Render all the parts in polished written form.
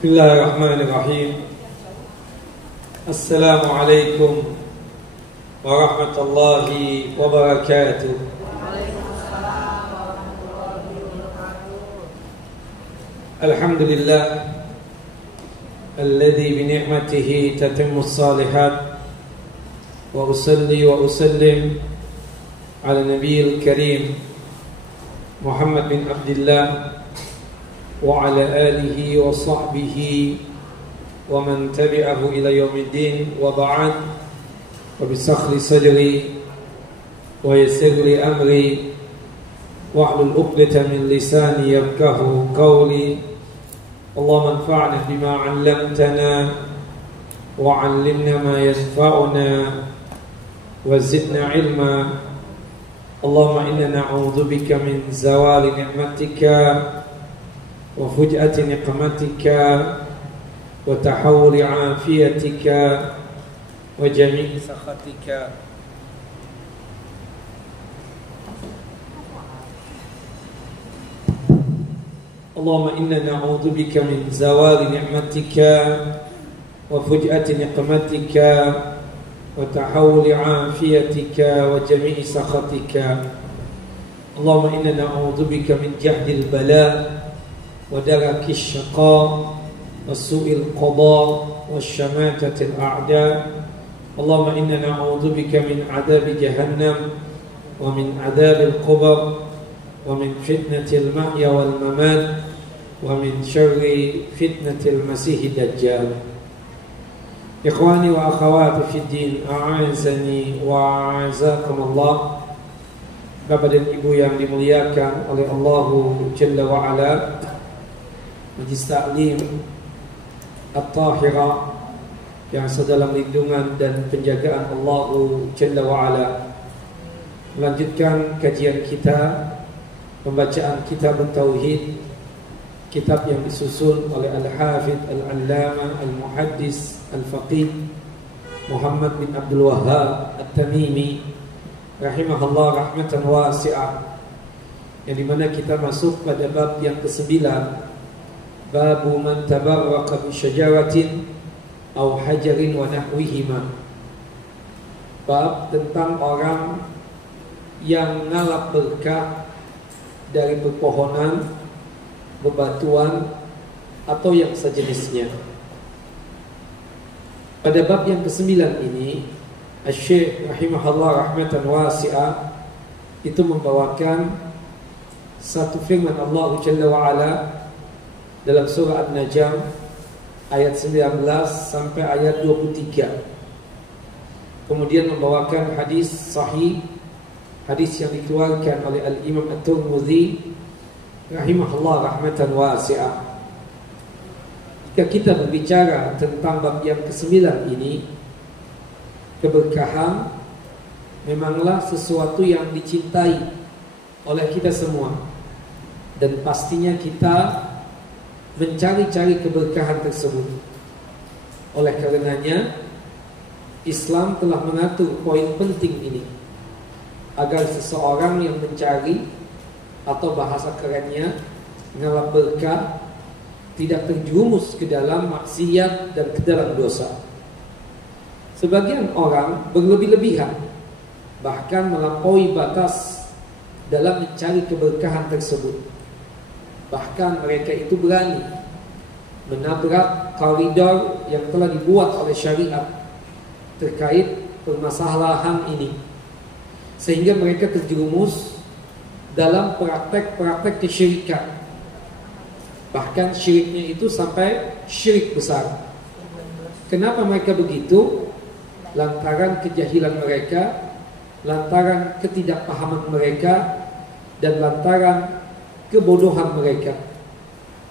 Bismillahirrahmanirrahim. Assalamualaikum warahmatullahi wabarakatuh. Alhamdulillah alladzi bi ni'matihi tatimmu as-salihat, wa usalli wa usallim ala nabiyil karim Muhammad bin Abdullah wa ala alihi wa sahbihi wa man tabi'ahu ila yaumiddin, wa ba'd. Wa bisakhli sadri wa yassir li amri wahlul 'uqdatam min lisani yafqahu qawli. Allahumma anfa'na bima 'allamtana wa 'allimna ma yanfa'una wa zidna 'ilma. Allahumma inna na'udzu bika min zawali ni'matika wa fuj'ati niqmatika wa tahawuli 'afiyatika wa jami'i sakhatika. Allahumma inna na'udzu bika min zawali ni'matika wa fuj'ati niqmatika wa tahawuli 'afiyatika wa jami'i sakhatika. Allahumma inna na'udzu bika min jahdil bala wa daraki syaqa wa su'il qada wa syamatatil a'da. Allahumma inna na'udzu bika min 'adzabi jahannam wa min 'adzabil qabr wa min fitnatil mahya wal mamat wa min syarri fitnatil masiihid dajjal. Ikhwani wa akhawati fid din, a'azani wa a'azakumullah. Bapak dan Ibu yang dimuliakan oleh Allah Jalla wa Ala, Majlis Ta'lim At-Tahirah yang sedalam lindungan dan penjagaan Allah Jalla wa Ala, melanjutkan kajian kita, pembacaan kitab Tauhid, kitab yang disusun oleh Al-Hafidh Al-Allamah Al-Muhaddis Al-Faqih Muhammad bin Abdul Wahhab At-Tamimi rahimahullah rahmatan wasi'ah, yang dimana kita masuk pada bab yang ke-9, babu man tabarraqa bi syajaratin aw hajarin wa nahwihima. Bab tentang orang yang ngalap berkah dari pepohonan, bebatuan atau yang sejenisnya. Pada bab yang ke-9 ini, Asy-Syaikh rahimahullah rahmatan wasi'ah itu membawakan satu firman Allah Jalla wa Ala dalam surah An-Najm ayat 19 sampai ayat 23. Kemudian membawakan hadis sahih, hadis yang dikeluarkan oleh Al-Imam At-Tirmidzi rahimahullah rahmatan wasi'ah. Jika kita berbicara tentang bab yang ke-9 ini, keberkahan memanglah sesuatu yang dicintai oleh kita semua, dan pastinya kita mencari-cari keberkahan tersebut. Oleh karenanya Islam telah mengatur poin penting ini, agar seseorang yang mencari, atau bahasa kerennya ngalap berkah, tidak terjerumus ke dalam maksiat dan ke dalam dosa. Sebagian orang berlebih-lebihan, bahkan melampaui batas dalam mencari keberkahan tersebut. Bahkan mereka itu berani menabrak koridor yang telah dibuat oleh syariat terkait permasalahan ini, sehingga mereka terjerumus dalam praktek-praktek kesyirikan. Bahkan syiriknya itu sampai syirik besar. Kenapa mereka begitu? Lantaran kejahilan mereka, lantaran ketidakpahaman mereka, dan lantaran kebodohan mereka.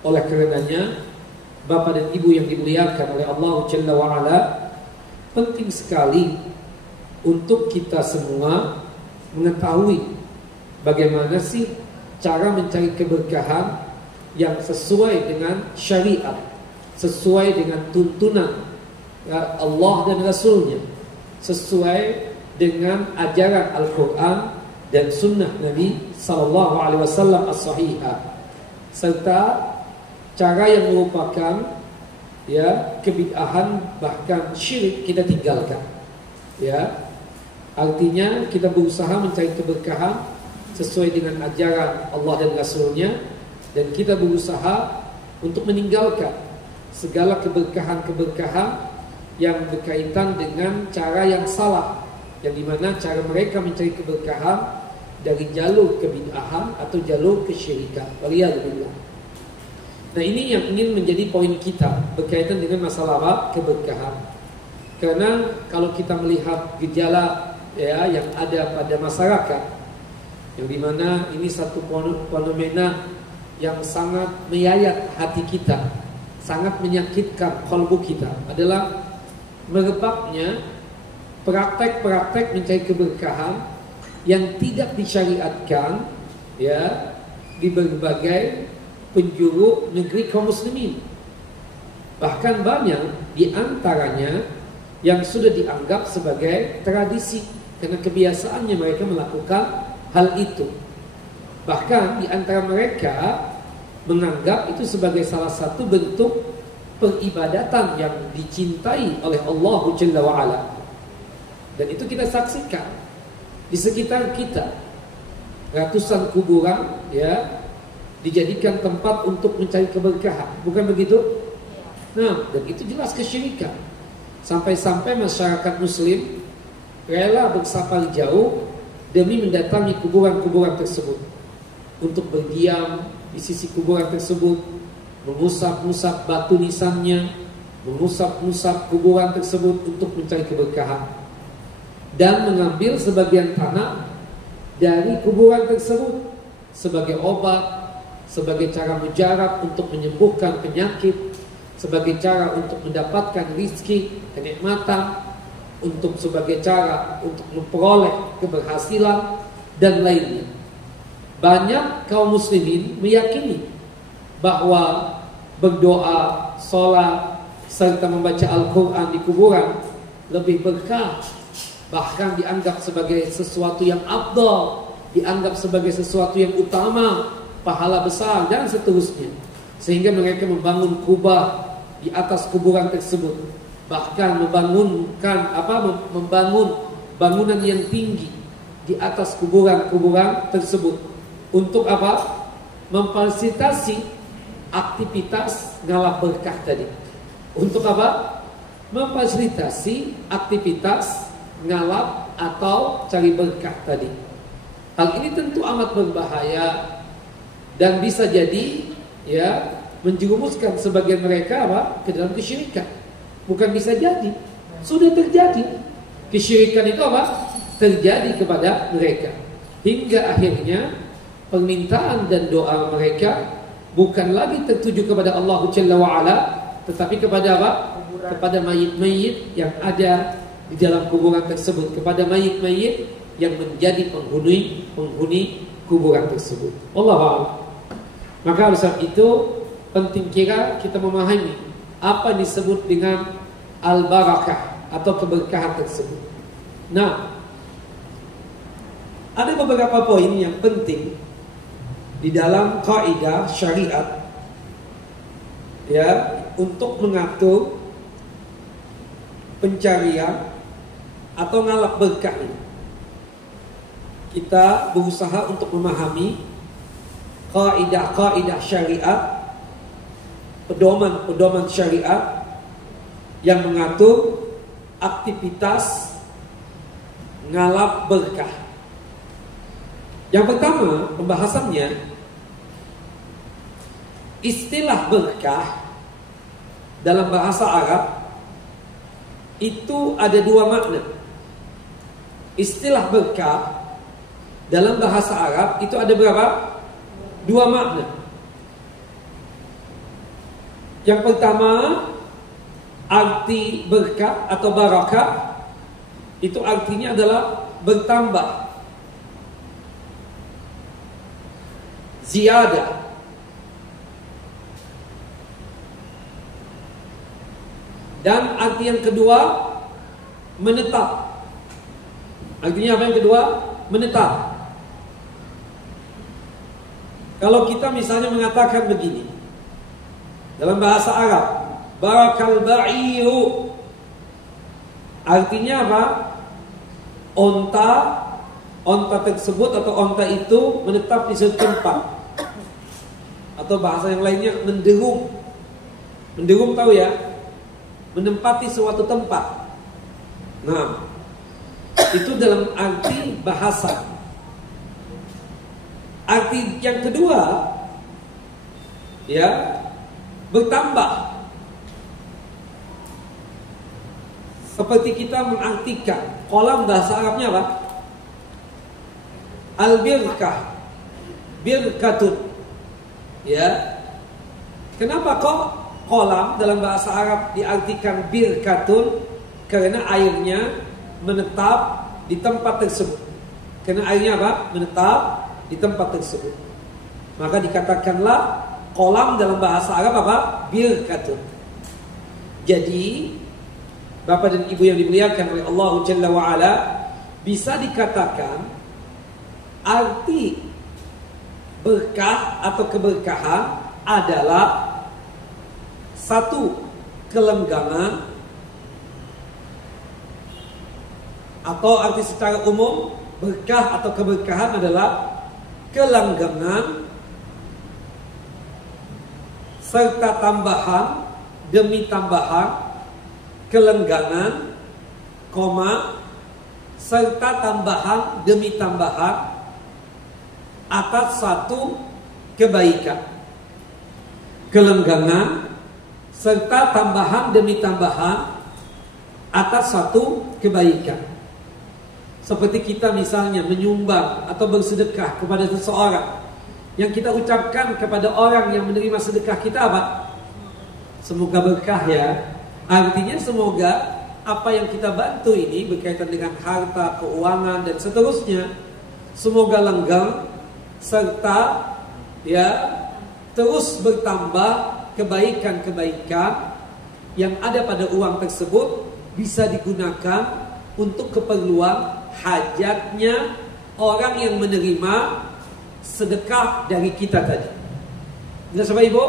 Oleh karenanya, Bapak dan Ibu yang dimuliakan oleh Allah Jalla wa Ala, penting sekali untuk kita semua mengetahui bagaimana sih cara mencari keberkahan yang sesuai dengan syariat, sesuai dengan tuntunan Allah dan Rasulnya, sesuai dengan ajaran Al-Quran dan Sunnah Nabi SAW as-sahihah, serta cara yang merupakan ya, kebid'ahan bahkan syirik kita tinggalkan. Ya. Artinya kita berusaha mencari keberkahan sesuai dengan ajaran Allah dan Rasulnya, dan kita berusaha untuk meninggalkan segala keberkahan-keberkahan yang berkaitan dengan cara yang salah, yang dimana cara mereka mencari keberkahan dari jalur kebid'ahan atau jalur kesyirikan. Waliyadzubillah. Nah, ini yang ingin menjadi poin kita berkaitan dengan masalah apa? Keberkahan. Karena kalau kita melihat gejala ya yang ada pada masyarakat, yang dimana ini satu fenomena yang sangat menyayat hati kita, sangat menyakitkan kalbu kita, adalah merebaknya praktek-praktek mencari keberkahan yang tidak disyariatkan ya di berbagai penjuru negeri kaum muslimin. Bahkan banyak di antaranya yang sudah dianggap sebagai tradisi karena kebiasaannya mereka melakukan hal itu. Bahkan di antara mereka menganggap itu sebagai salah satu bentuk peribadatan yang dicintai oleh Allah Jalla wa'ala. Dan itu kita saksikan di sekitar kita. Ratusan kuburan ya dijadikan tempat untuk mencari keberkahan, bukan begitu? Nah, dan itu jelas kesyirikan. Sampai-sampai masyarakat muslim rela bersafar jauh demi mendatangi kuburan-kuburan tersebut, untuk berdiam di sisi kuburan tersebut, mengusap-usap batu nisannya, mengusap-usap kuburan tersebut untuk mencari keberkahan, dan mengambil sebagian tanah dari kuburan tersebut sebagai obat, sebagai cara mujarab untuk menyembuhkan penyakit, sebagai cara untuk mendapatkan rizki, kenikmatan, untuk sebagai cara untuk memperoleh keberhasilan dan lainnya. Banyak kaum muslimin meyakini bahwa berdoa, sholat, serta membaca Al-Quran di kuburan lebih berkah, bahkan dianggap sebagai sesuatu yang afdal, dianggap sebagai sesuatu yang utama, pahala besar dan seterusnya. Sehingga mereka membangun kubah di atas kuburan tersebut, bahkan membangun bangunan yang tinggi di atas kuburan-kuburan tersebut. Untuk apa? Memfasilitasi aktivitas ngalap berkah tadi. Untuk apa? Memfasilitasi aktivitas ngalap atau cari berkah tadi. Hal ini tentu amat berbahaya dan bisa jadi ya menjerumuskan sebagian mereka apa? Ke dalam kesyirikan. Bukan bisa jadi, sudah terjadi. Kesyirikan itu apa? Terjadi kepada mereka. Hingga akhirnya permintaan dan doa mereka bukan lagi tertuju kepada Allah Jalla wa'ala, tetapi kepada apa? Kepada mayit-mayit yang ada di dalam kuburan tersebut, kepada mayit-mayit yang menjadi penghuni kuburan tersebut. Wallahu a'lam. Maka oleh sebab itu penting kira kita memahami apa disebut dengan al-barakah atau keberkahan tersebut. Nah, ada beberapa poin yang penting di dalam kaidah syariat ya untuk mengatur pencarian atau ngalap berkah ini. Kita berusaha untuk memahami kaidah-kaidah syariat, pedoman-pedoman syariat yang mengatur aktivitas ngalap berkah. Yang pertama, pembahasannya istilah berkah dalam bahasa Arab itu ada dua makna. Istilah berkah dalam bahasa Arab itu ada berapa? Dua makna. Yang pertama, arti berkah atau barakah itu artinya adalah bertambah, ziyadah. Dan arti yang kedua, menetap. Artinya apa yang kedua? Menetap. Kalau kita misalnya mengatakan begini dalam bahasa Arab, Barakal ba'iru. Artinya apa? Onta tersebut atau onta itu menetap di suatu tempat. Atau bahasa yang lainnya menderung. Menderung tahu ya? Menempati suatu tempat. Nah, itu dalam arti bahasa. Arti yang kedua, ya, bertambah. Seperti kita mengartikan kolam, bahasa Arabnya apa? Al-birkah, birkatun. Ya. Kenapa kok kolam dalam bahasa Arab diartikan birkatun? Karena airnya menetap di tempat tersebut. Karena airnya apa? Menetap di tempat tersebut. Maka dikatakanlah kolam dalam bahasa Arab apa? Birkatun. Jadi Bapak dan Ibu yang dimuliakan oleh Allah Jalla wa'ala, bisa dikatakan arti berkah atau keberkahan adalah satu, kelenggangan, atau arti secara umum berkah atau keberkahan adalah kelanggengan serta tambahan demi tambahan, kelenggangan, serta tambahan demi tambahan atas satu kebaikan. Kelenggangan serta tambahan demi tambahan atas satu kebaikan. Seperti kita misalnya menyumbang atau bersedekah kepada seseorang, yang kita ucapkan kepada orang yang menerima sedekah kita apa? Semoga berkah ya. Artinya semoga apa yang kita bantu ini berkaitan dengan harta, keuangan dan seterusnya, semoga langgeng serta ya terus bertambah kebaikan-kebaikan yang ada pada uang tersebut bisa digunakan untuk keperluan hajatnya orang yang menerima sedekah dari kita tadi. Jelas Bapak Ibu?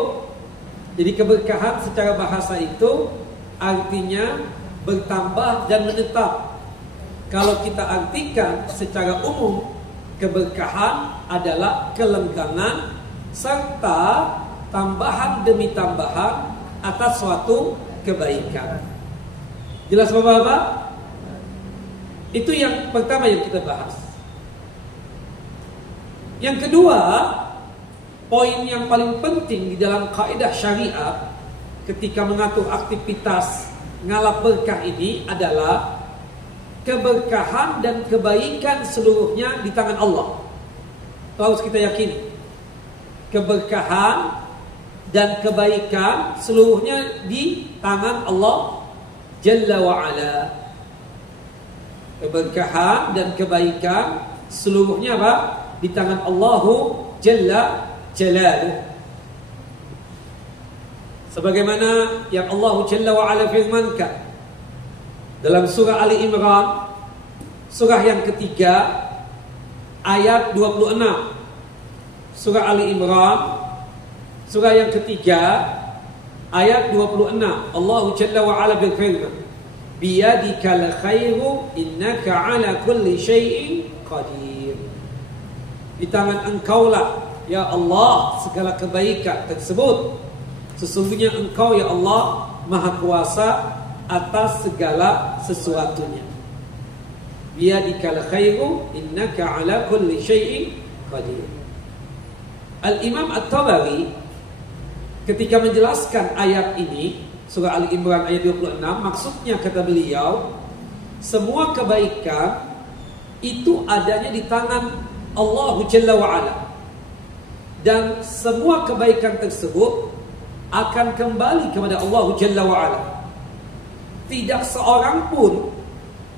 Jadi keberkahan secara bahasa itu artinya bertambah dan menetap. Kalau kita artikan secara umum, keberkahan adalah kelenggangan serta tambahan demi tambahan atas suatu kebaikan. Jelas Bapak-bapak? Itu yang pertama yang kita bahas. Yang kedua, poin yang paling penting di dalam kaidah syariat ketika mengatur aktivitas ngalap berkah ini adalah keberkahan dan kebaikan seluruhnya di tangan Allah. Itu harus kita yakini. Keberkahan dan kebaikan seluruhnya di tangan Allah Jalla wa'ala. Keberkahan dan kebaikan seluruhnya apa? Di tangan Allahu Jalla Jalaluh. Sebagaimana yang Allah Jalla wa'ala firmankan dalam surah Ali Imran, surah yang ketiga, ayat 26. Surah Ali Imran, surah yang ketiga, ayat 26. Allah Jalla wa'ala berfirman, biyadikal khairu innaka ala kulli syai'in qadir. Di tangan engkaulah ya Allah segala kebaikan tersebut. Sesungguhnya engkau ya Allah maha kuasa atas segala sesuatunya. Biyadikal khairu innaka ala kulli syai'in qadir. Al-Imam At-Tabari ketika menjelaskan ayat ini, surah Ali Imran ayat 26, maksudnya kata beliau, semua kebaikan itu adanya di tangan Allah Jalla wa'ala. Dan semua kebaikan tersebut akan kembali kepada Allah Jalla wa'ala. Tidak seorang pun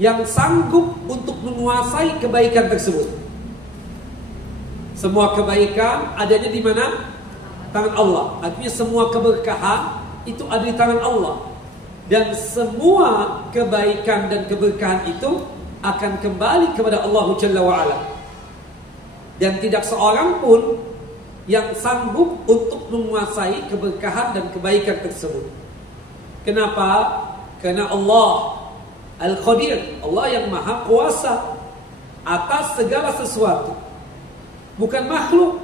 yang sanggup untuk menguasai kebaikan tersebut. Semua kebaikan adanya di mana? Tangan Allah. Artinya semua keberkahan itu ada di tangan Allah. Dan semua kebaikan dan keberkahan itu akan kembali kepada Allah Jalla wa'ala. Dan tidak seorang pun yang sanggup untuk menguasai keberkahan dan kebaikan tersebut. Kenapa? Karena Allah Al-Qadir, Allah yang maha kuasa atas segala sesuatu, bukan makhluk.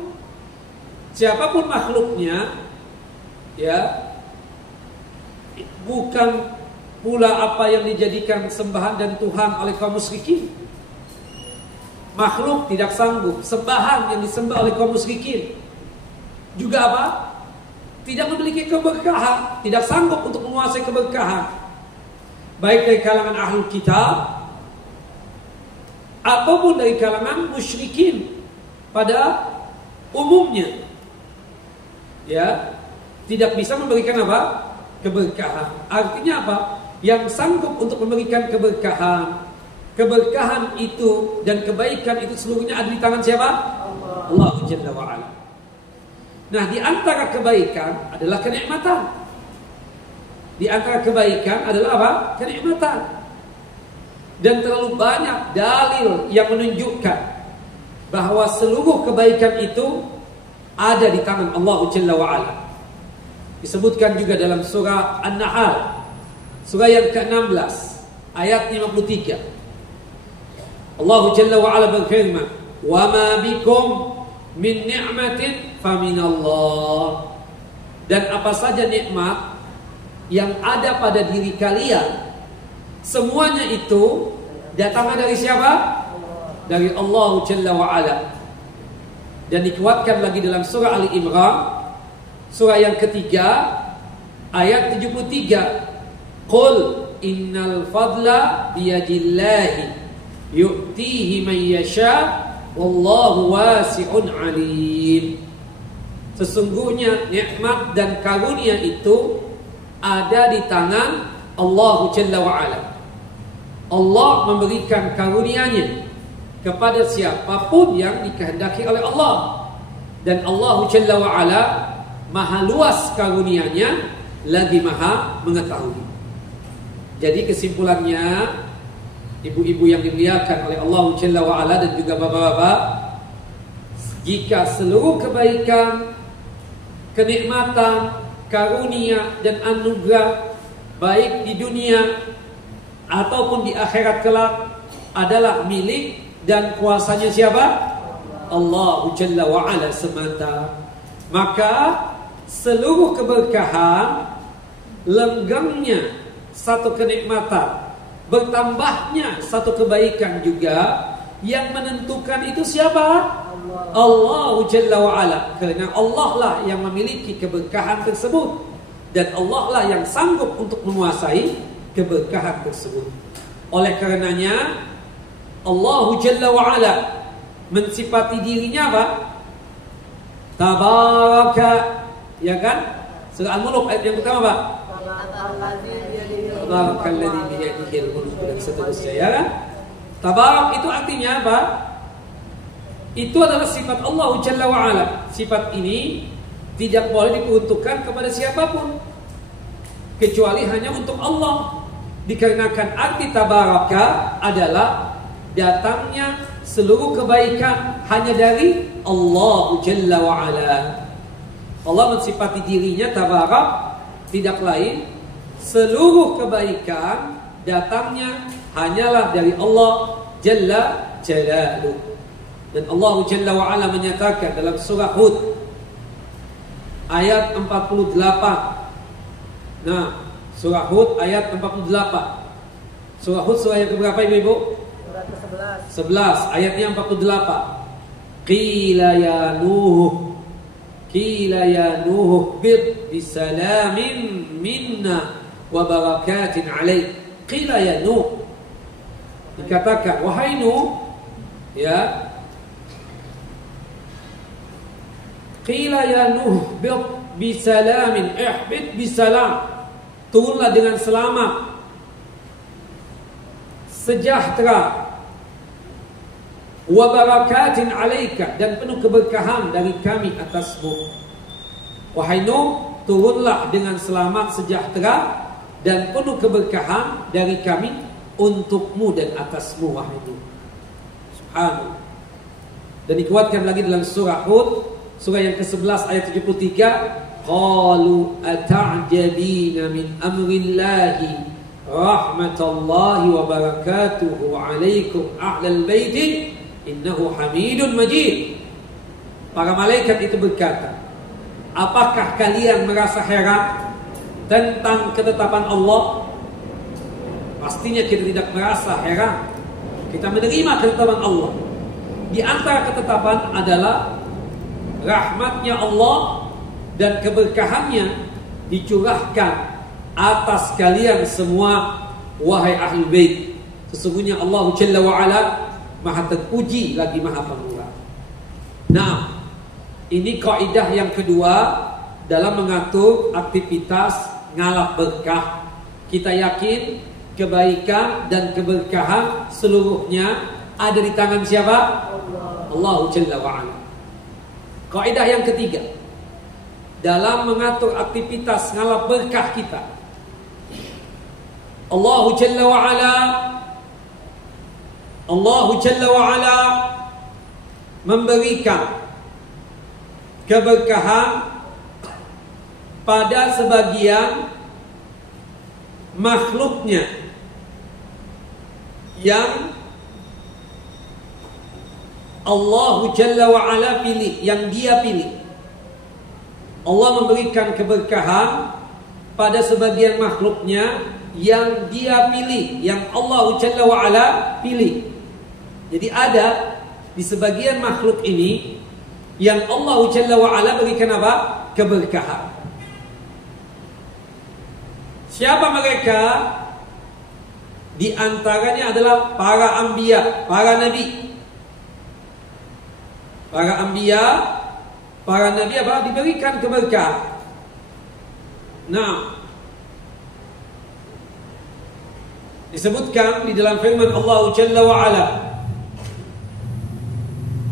Siapapun makhluknya, ya, bukan pula apa yang dijadikan sembahan dan Tuhan oleh kaum musyrikin. Makhluk tidak sanggup, sembahan yang disembah oleh kaum musyrikin juga apa? Tidak memiliki keberkahan, tidak sanggup untuk menguasai keberkahan, baik dari kalangan ahlul kitab ataupun dari kalangan musyrikin pada umumnya. Ya, tidak bisa memberikan apa? Keberkahan. Artinya apa? Yang sanggup untuk memberikan keberkahan. Keberkahan itu dan kebaikan itu seluruhnya ada di tangan siapa? Allah Jalla wa Ala. Nah, di antara kebaikan adalah kenikmatan. Di antara kebaikan adalah apa? Kenikmatan. Dan terlalu banyak dalil yang menunjukkan bahwa seluruh kebaikan itu ada di tangan Allah Jalla wa Ala. Disebutkan juga dalam surah An-Nahl, surah yang ke-16 ayat 53. Allah Jalla wa Ala berfirman, "Wa ma bikum min ni'matin faminallah." Dan apa saja nikmat yang ada pada diri kalian, semuanya itu datangnya dari siapa? Dari Allah Jalla wa Ala. Dan dikuatkan lagi dalam surah Ali Imran, surah yang ketiga ayat 73. Qul innal fadla biyadillahi yu'tihi man yasha wallahu wasi'un alim. Sesungguhnya nikmat dan karunia itu ada di tangan Allah Jalla wa Ala. Allah memberikan karunia-Nya kepada siapapun yang dikehendaki oleh Allah. Dan Allah Jalla wa Ala maha luas karunia-Nya, lagi maha mengetahui. Jadi kesimpulannya, ibu-ibu yang dimuliakan oleh Allah Jalla wa Ala dan juga bapak-bapak, jika seluruh kebaikan, kenikmatan, karunia dan anugerah baik di dunia ataupun di akhirat kelak adalah milik dan kuasanya siapa? Allah Jalla wa Ala semata. Maka seluruh keberkahan, lenggangnya satu kenikmatan, bertambahnya satu kebaikan juga, yang menentukan itu siapa? Allah Jalla wa Ala. Karena Allah lah yang memiliki keberkahan tersebut, dan Allah lah yang sanggup untuk menguasai keberkahan tersebut. Oleh karenanya Allah Jalla wa Ala mensifati dirinya apa? Tabaraka, ya kan? Surah Al-Mulk ayat yang pertama apa? Tabarakalladzi biyadihil mulku dan seterusnya, ya kan? Tabarak itu artinya apa? Itu adalah sifat Allah Jalla wa Ala. Sifat ini tidak boleh diperuntukkan kepada siapapun kecuali hanya untuk Allah. Dikarenakan arti tabaraka adalah datangnya seluruh kebaikan hanya dari Allah Jalla wa Ala. Allah mensifati dirinya tabarak, tidak lain seluruh kebaikan datangnya hanyalah dari Allah Jalla Jalaluh. Dan Allah Jalla wa Ala menyatakan dalam surah Hud ayat 48. Nah, surah Hud ayat 48. Surah Hud surah yang keberapa Ibu? Surah ke-11. 11 ayatnya 48. Qila ya Nuh bid bisalamin minna wa barakatin alaik. Qila ya Nuh, dikatakan wahai Nuh, ya, qila ya Nuh bid bisalamin, ihbit bisalam, turunlah dengan selamat, sejahtera, wa barakatin alaika, dan penuh keberkahan dari kami atasmu. Wahai Nuh, turunlah dengan selamat, sejahtera dan penuh keberkahan dari kami untukmu dan atasmu, wahai Nuh. Subhanallah. Dan dikuatkan lagi dalam surah Hud, surah yang ke-11 ayat 73. qalu ata'jabina min amrillahi rahmatullahi wa barakatuhu alaikum ahlal baiti innahu hamidun majid. Para malaikat itu berkata, apakah kalian merasa heran tentang ketetapan Allah? Pastinya kita tidak merasa heran. Kita menerima ketetapan Allah. Di antara ketetapan adalah rahmatnya Allah dan keberkahannya dicurahkan atas kalian semua, wahai ahli bait. Sesungguhnya Allah Jalla wa Ala Maha terpuji lagi Maha pemurah. Nah, ini kaidah yang kedua dalam mengatur aktivitas ngalap berkah. Kita yakin kebaikan dan keberkahan seluruhnya ada di tangan siapa? Allah Jalla wa'ala. Kaidah yang ketiga dalam mengatur aktivitas ngalap berkah kita, Allah Jalla wa'ala memberikan keberkahan pada sebagian makhluknya yang Allah Jalla wa'ala pilih, yang dia pilih. Allah memberikan keberkahan pada sebagian makhluknya yang dia pilih, yang Allah Jalla wa'ala pilih. Jadi ada di sebagian makhluk ini yang Allah Jalla wa'ala berikan apa? Keberkahan. Siapa mereka? Di antaranya adalah para anbiya, para nabi. Para anbiya, para nabi apa? Diberikan keberkahan. Nah, disebutkan di dalam firman Allah Jalla wa'ala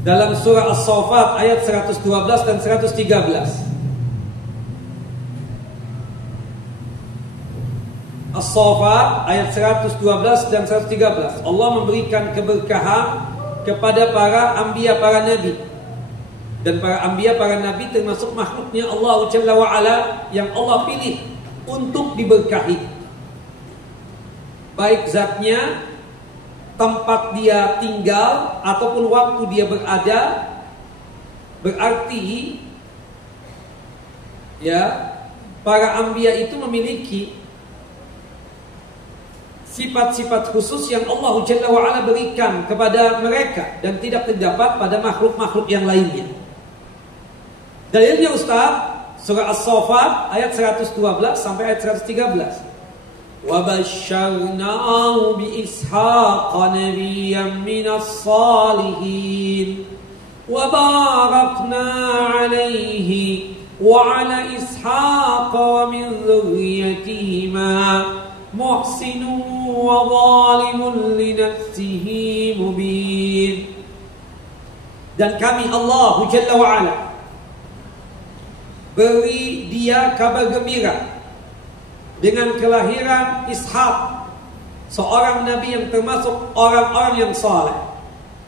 dalam surah As-Saffat ayat 112 dan 113. As-Saffat ayat 112 dan 113. Allah memberikan keberkahan kepada para anbiya, para nabi. Dan para anbiya, para nabi termasuk makhluknya Allah Jalla wa'ala yang Allah pilih untuk diberkahi. Baik zatnya, tempat dia tinggal, ataupun waktu dia berada. Berarti ya, para anbiya itu memiliki sifat-sifat khusus yang Allah Jalla wa'ala berikan kepada mereka dan tidak terdapat pada makhluk-makhluk yang lainnya. Dalilnya Ustaz, surah As-Saffat ayat 112 sampai ayat 113. Wa basyarnahu bi Ishaqa nabiyyan minas salihin wa barakna alaihi wa ala Ishaqa wa min dzurriyyatihima muhsinun wa zalimun li nafsihi mubin. Dan kami Allah Jalla wa'ala beri dia kabar gembira dengan kelahiran Ishaq, seorang nabi yang termasuk orang-orang yang saleh.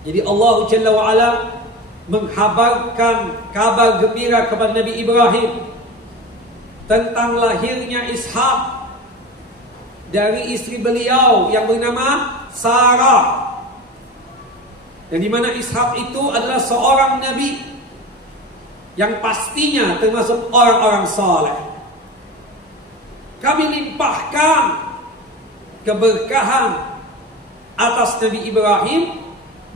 Jadi Allah Jalla wa'ala menghabarkan kabar gembira kepada Nabi Ibrahim tentang lahirnya Ishaq dari istri beliau yang bernama Sarah. Dan di mana Ishaq itu adalah seorang nabi yang pastinya termasuk orang-orang saleh. Kami limpahkan keberkahan atas Nabi Ibrahim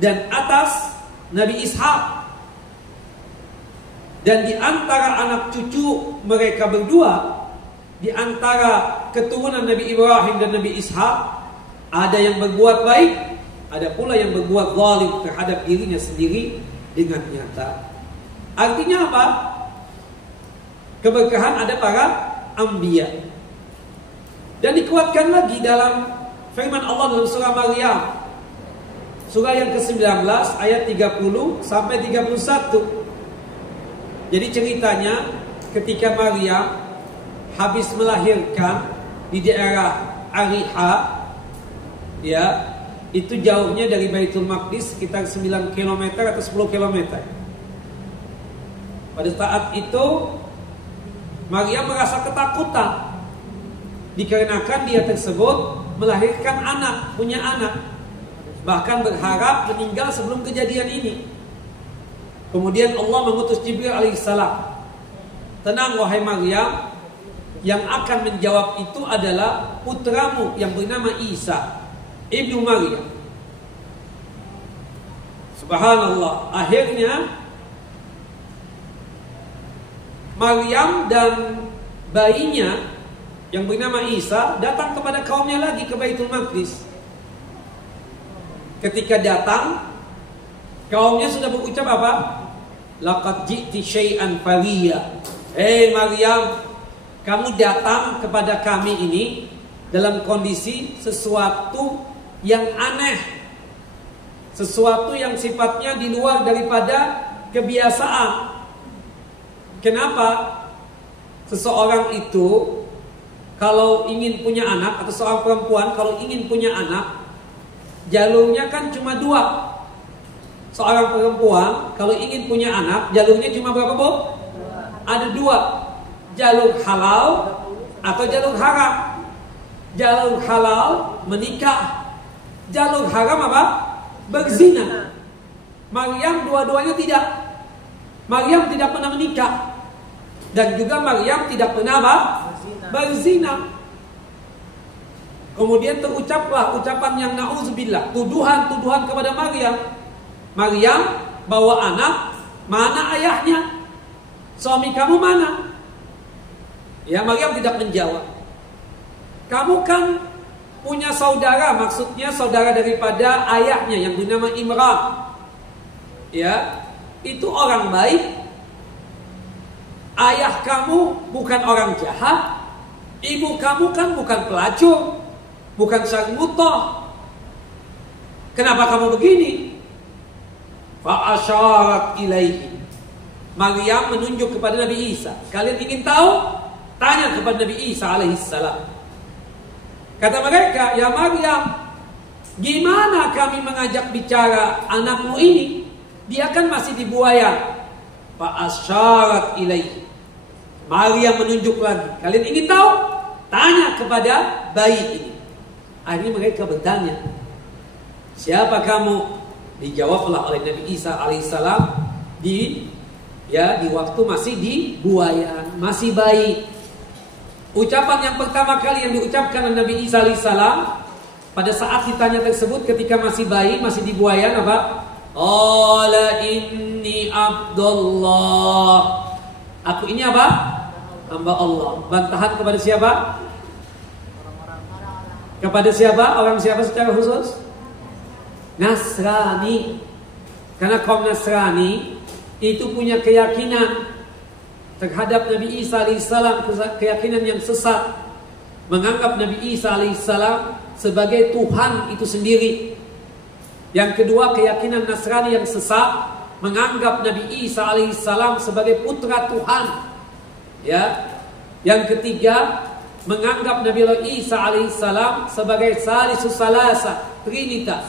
dan atas Nabi Ishaq. Dan di antara anak cucu mereka berdua, di antara keturunan Nabi Ibrahim dan Nabi Ishaq, ada yang berbuat baik, ada pula yang berbuat zalim terhadap dirinya sendiri dengan nyata. Artinya apa? Keberkahan ada para anbiya. Dan dikuatkan lagi dalam firman Allah dalam surah Maryam, surah yang ke-19 ayat 30 sampai 31. Jadi ceritanya ketika Maryam habis melahirkan di daerah Ariha, ya, itu jauhnya dari Baitul Maqdis sekitar 9 km atau 10 km. Pada saat itu Maryam merasa ketakutan dikarenakan dia tersebut melahirkan anak, punya anak, bahkan berharap meninggal sebelum kejadian ini. Kemudian Allah mengutus Jibril alaihissalam. Tenang wahai Maryam, yang akan menjawab itu adalah putramu yang bernama Isa ibnu Maryam. Subhanallah. Akhirnya Maryam dan bayinya yang bernama Isa datang kepada kaumnya lagi ke Baitul Maqdis. Ketika datang, kaumnya sudah berucap apa? Laqad ji'ti syai'an fariya. Maryam, kamu datang kepada kami ini dalam kondisi sesuatu yang aneh, sesuatu yang sifatnya di luar daripada kebiasaan. Kenapa? Seseorang itu kalau ingin punya anak, atau seorang perempuan kalau ingin punya anak, jalurnya kan cuma dua. Seorang perempuan kalau ingin punya anak, jalurnya cuma berapa, Bu? Ada dua. Jalur halal atau jalur haram. Jalur halal menikah, jalur haram apa? Berzina. Maryam dua-duanya tidak. Maryam tidak pernah menikah, dan juga Maryam tidak pernah apa? Berzina. Kemudian terucaplah ucapan yang na'udzubillah, tuduhan-tuduhan kepada Maryam. Maryam bawa anak, mana ayahnya? Suami kamu mana? Ya, Maryam tidak menjawab. Kamu kan punya saudara, maksudnya saudara daripada ayahnya yang bernama Imran. Ya, itu orang baik. Ayah kamu bukan orang jahat. Ibu kamu kan bukan pelacur, bukan syarmutah. Kenapa kamu begini? Fa'asyarat ilaihi. Maryam menunjuk kepada Nabi Isa. Kalian ingin tahu? Tanya kepada Nabi Isa alaihissalam. Kata mereka, ya Maryam, gimana kami mengajak bicara anakmu ini? Dia kan masih di buaya. Fa'asyarat ilaihi. Maryam menunjuk lagi. Kalian ingin tahu? Tanya kepada bayi ini. Akhirnya mereka bertanya, siapa kamu? Dijawablah oleh Nabi Isa alaihissalam di waktu masih di buaya, masih bayi. Ucapan yang pertama kali yang diucapkan oleh Nabi Isa alaihissalam pada saat ditanya tersebut ketika masih bayi, masih di buaya, apa? Qala inni abdullah. Aku ini apa? Hamba Allah. Bantahan kepada siapa? Kepada siapa? Orang siapa secara khusus? Nasrani. Karena kaum Nasrani itu punya keyakinan terhadap Nabi Isa alaihissalam, keyakinan yang sesat, menganggap Nabi Isa alaihissalam sebagai Tuhan itu sendiri. Yang kedua, keyakinan Nasrani yang sesat, menganggap Nabi Isa alaihissalam sebagai putra Tuhan. Ya. Yang ketiga, menganggap Nabi Isa alaihissalam sebagai salisus salasa, trinitas.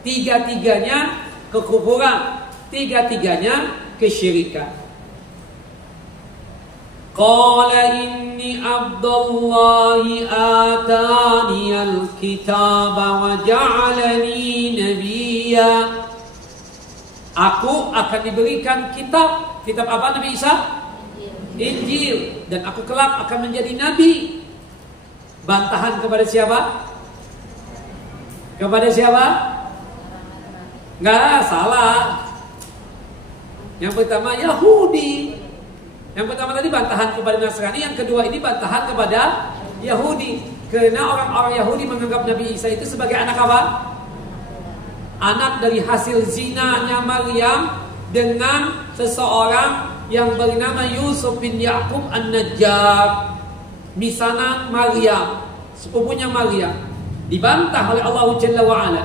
Tiga-tiganya kekufuran, tiga-tiganya kesyirikan. Qala inni abdullahi ataniyal kitaba wa ja'alani nabiyya. Aku akan diberikan kitab. Kitab apa Nabi Isa? Injil. Dan aku kelak akan menjadi nabi. Bantahan kepada siapa? Kepada siapa? Enggak, salah. Yang pertama Yahudi. Yang pertama tadi bantahan kepada Nasrani. Yang kedua ini bantahan kepada Yahudi. Karena orang-orang Yahudi menganggap Nabi Isa itu sebagai anak apa? Anak dari hasil zinanya Maryam dengan seseorang yang bernama Yusuf bin Ya'qub An-Najjar, misanan Maryam, sepupunya Maryam. Dibantah oleh Allah Jalla wa'ala.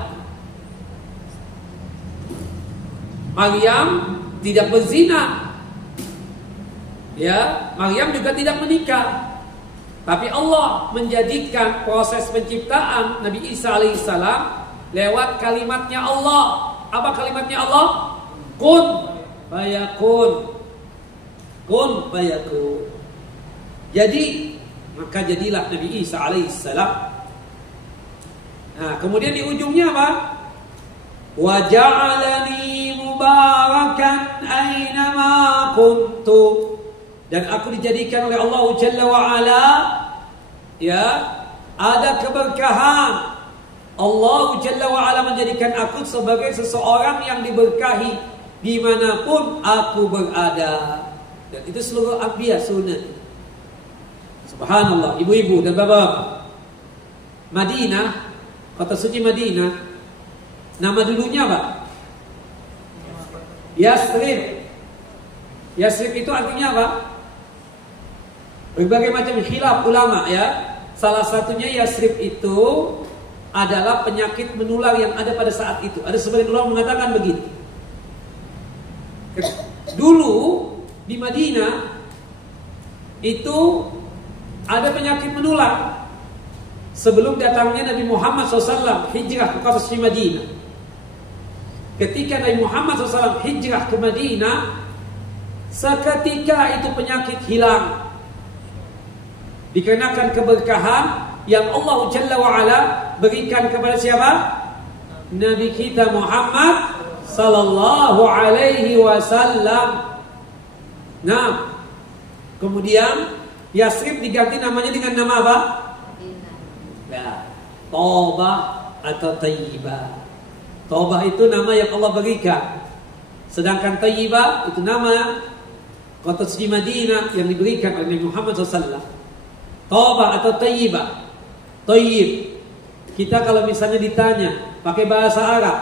Maryam tidak berzina. Ya, Maryam juga tidak menikah. Tapi Allah menjadikan proses penciptaan Nabi Isa alaihissalam lewat kalimatnya Allah. Apa kalimatnya Allah? Kun fayakun. Kun fayakun. Jadi maka jadilah Nabi Isa alaihissalam. Nah, kemudian di ujungnya apa? Wa ja'alani mubarakan aynama kuntu. Dan aku dijadikan oleh Allah Jalla wa Ala, ya, ada keberkahan. Allah Jalla wa Ala menjadikan aku sebagai seseorang yang diberkahi dimanapun aku berada. Dan itu seluruh anbiya sunnah. Subhanallah, ibu-ibu dan bapak-bapak. Madinah, kota suci Madinah, nama dulunya apa? Yasrib. Yasrib itu artinya apa? Berbagai macam khilaf ulama, ya. Salah satunya Yasrib itu adalah penyakit menular yang ada pada saat itu. Ada sebagian ulama mengatakan begitu. Dulu di Madinah itu ada penyakit menular sebelum datangnya Nabi Muhammad SAW hijrah ke kota suci Madinah. Ketika Nabi Muhammad SAW hijrah ke Madinah, seketika itu penyakit hilang, dikarenakan keberkahan yang Allah Jalla wa Ala berikan kepada siapa? Nabi kita Muhammad sallallahu alaihi wasallam. Nah, kemudian Yasrib diganti namanya dengan nama apa? Ya, Taubah atau Tayyibah. Taubah itu nama yang Allah berikan. Sedangkan Tayyibah itu nama kota suci Madinah yang diberikan oleh Nabi Muhammad SAW. Taubah atau Tayyibah. Tayyib. Kita kalau misalnya ditanya pakai bahasa Arab,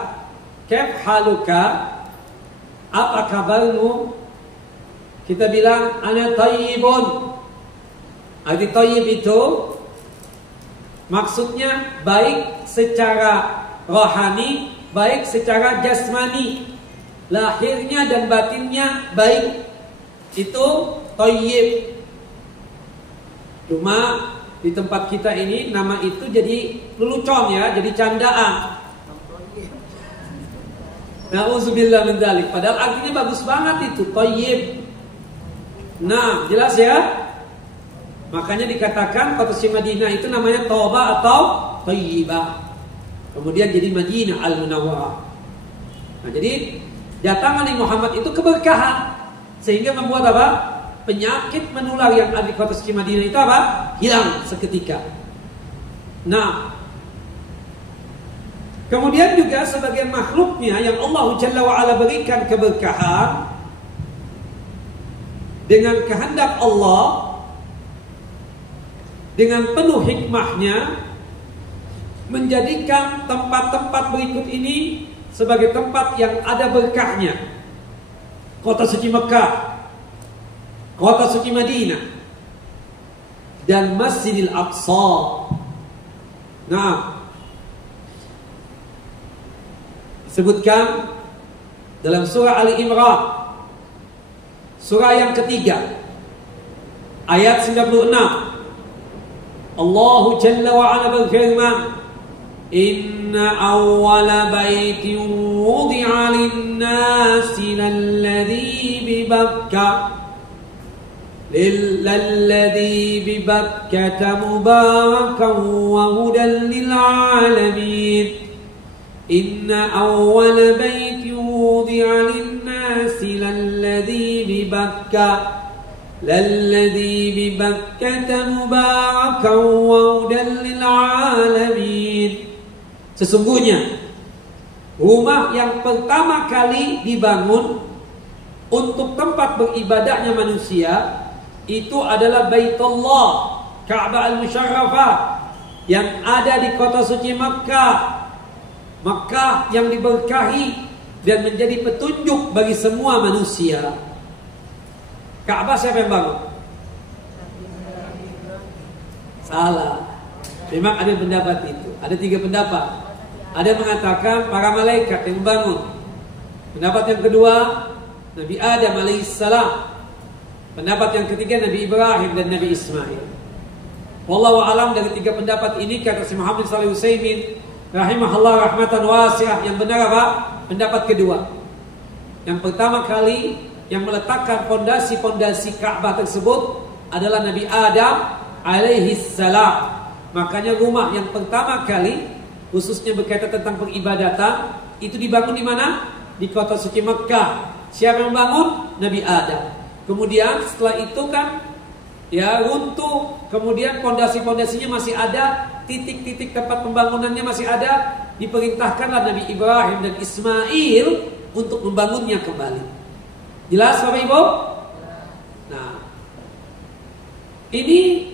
"Kaif haluka?" Apa kabarmu? Kita bilang ana tayyibun. Arti tayyib itu maksudnya baik secara rohani, baik secara jasmani. Lahirnya dan batinnya baik. Itu tayyib. Cuma di tempat kita ini nama itu jadi lelucon, ya, jadi candaan. Nauzubillah min dzalik. Padahal artinya bagus banget itu, thayyib. Nah, jelas ya? Makanya dikatakan kota suci Madinah itu namanya Taubah atau Thayyibah. Kemudian jadi Madinah Al-Munawwarah. Nah, jadi datangan Nabi Muhammad itu keberkahan sehingga membuat apa? Penyakit menular yang ada di kota suci Madinah itu apa? Hilang seketika. Nah, kemudian juga sebagian makhluknya yang Allah Jalla wa'ala berikan keberkahan dengan kehendak Allah, dengan penuh hikmahnya, menjadikan tempat-tempat berikut ini sebagai tempat yang ada berkahnya. Kota suci Mekah, kota suci Madinah, dan Masjidil Aqsa. Nah, disebutkan dalam surah Ali Imran, surah yang ketiga, ayat 96. Allah Jalla wa Ala berfirman, "Inna awwala baitin wudi'a lin-nasi lalladzi bi Bakkah للذي ببكة مباركا وهدى للعالمين إن أول بيت وضع للناس للذي ببكة مباركا وهدى للعالمين. Sesungguhnya rumah yang pertama kali dibangun untuk tempat beribadahnya manusia itu adalah Baitullah, Ka'bah Al-Musyarrafah yang ada di kota suci Makkah. Makkah yang diberkahi dan menjadi petunjuk bagi semua manusia. Ka'bah siapa yang bangun? Salah. Memang ada pendapat itu. Ada 3 pendapat. Ada yang mengatakan para malaikat yang bangun. Pendapat yang kedua, Nabi Adam alaihissalam. Pendapat yang ketiga, Nabi Ibrahim dan Nabi Ismail. Wallahu alam, dari 3 pendapat ini kata Syekh Muhammad Shalih Utsaimin rahimahullah rahmatan wasi'ah, yang benar apa? Pendapat kedua. Yang pertama kali yang meletakkan fondasi-fondasi Ka'bah tersebut adalah Nabi Adam alaihi salam. Makanya rumah yang pertama kali, khususnya berkaitan tentang peribadatan, itu dibangun di mana? Di kota suci Mekah. Siapa yang bangun? Nabi Adam. Kemudian setelah itu kan ya runtuh, kemudian pondasi-pondasinya masih ada, titik-titik tempat pembangunannya masih ada. Diperintahkanlah Nabi Ibrahim dan Ismail untuk membangunnya kembali. Jelas Bapak Ibu? Nah, ini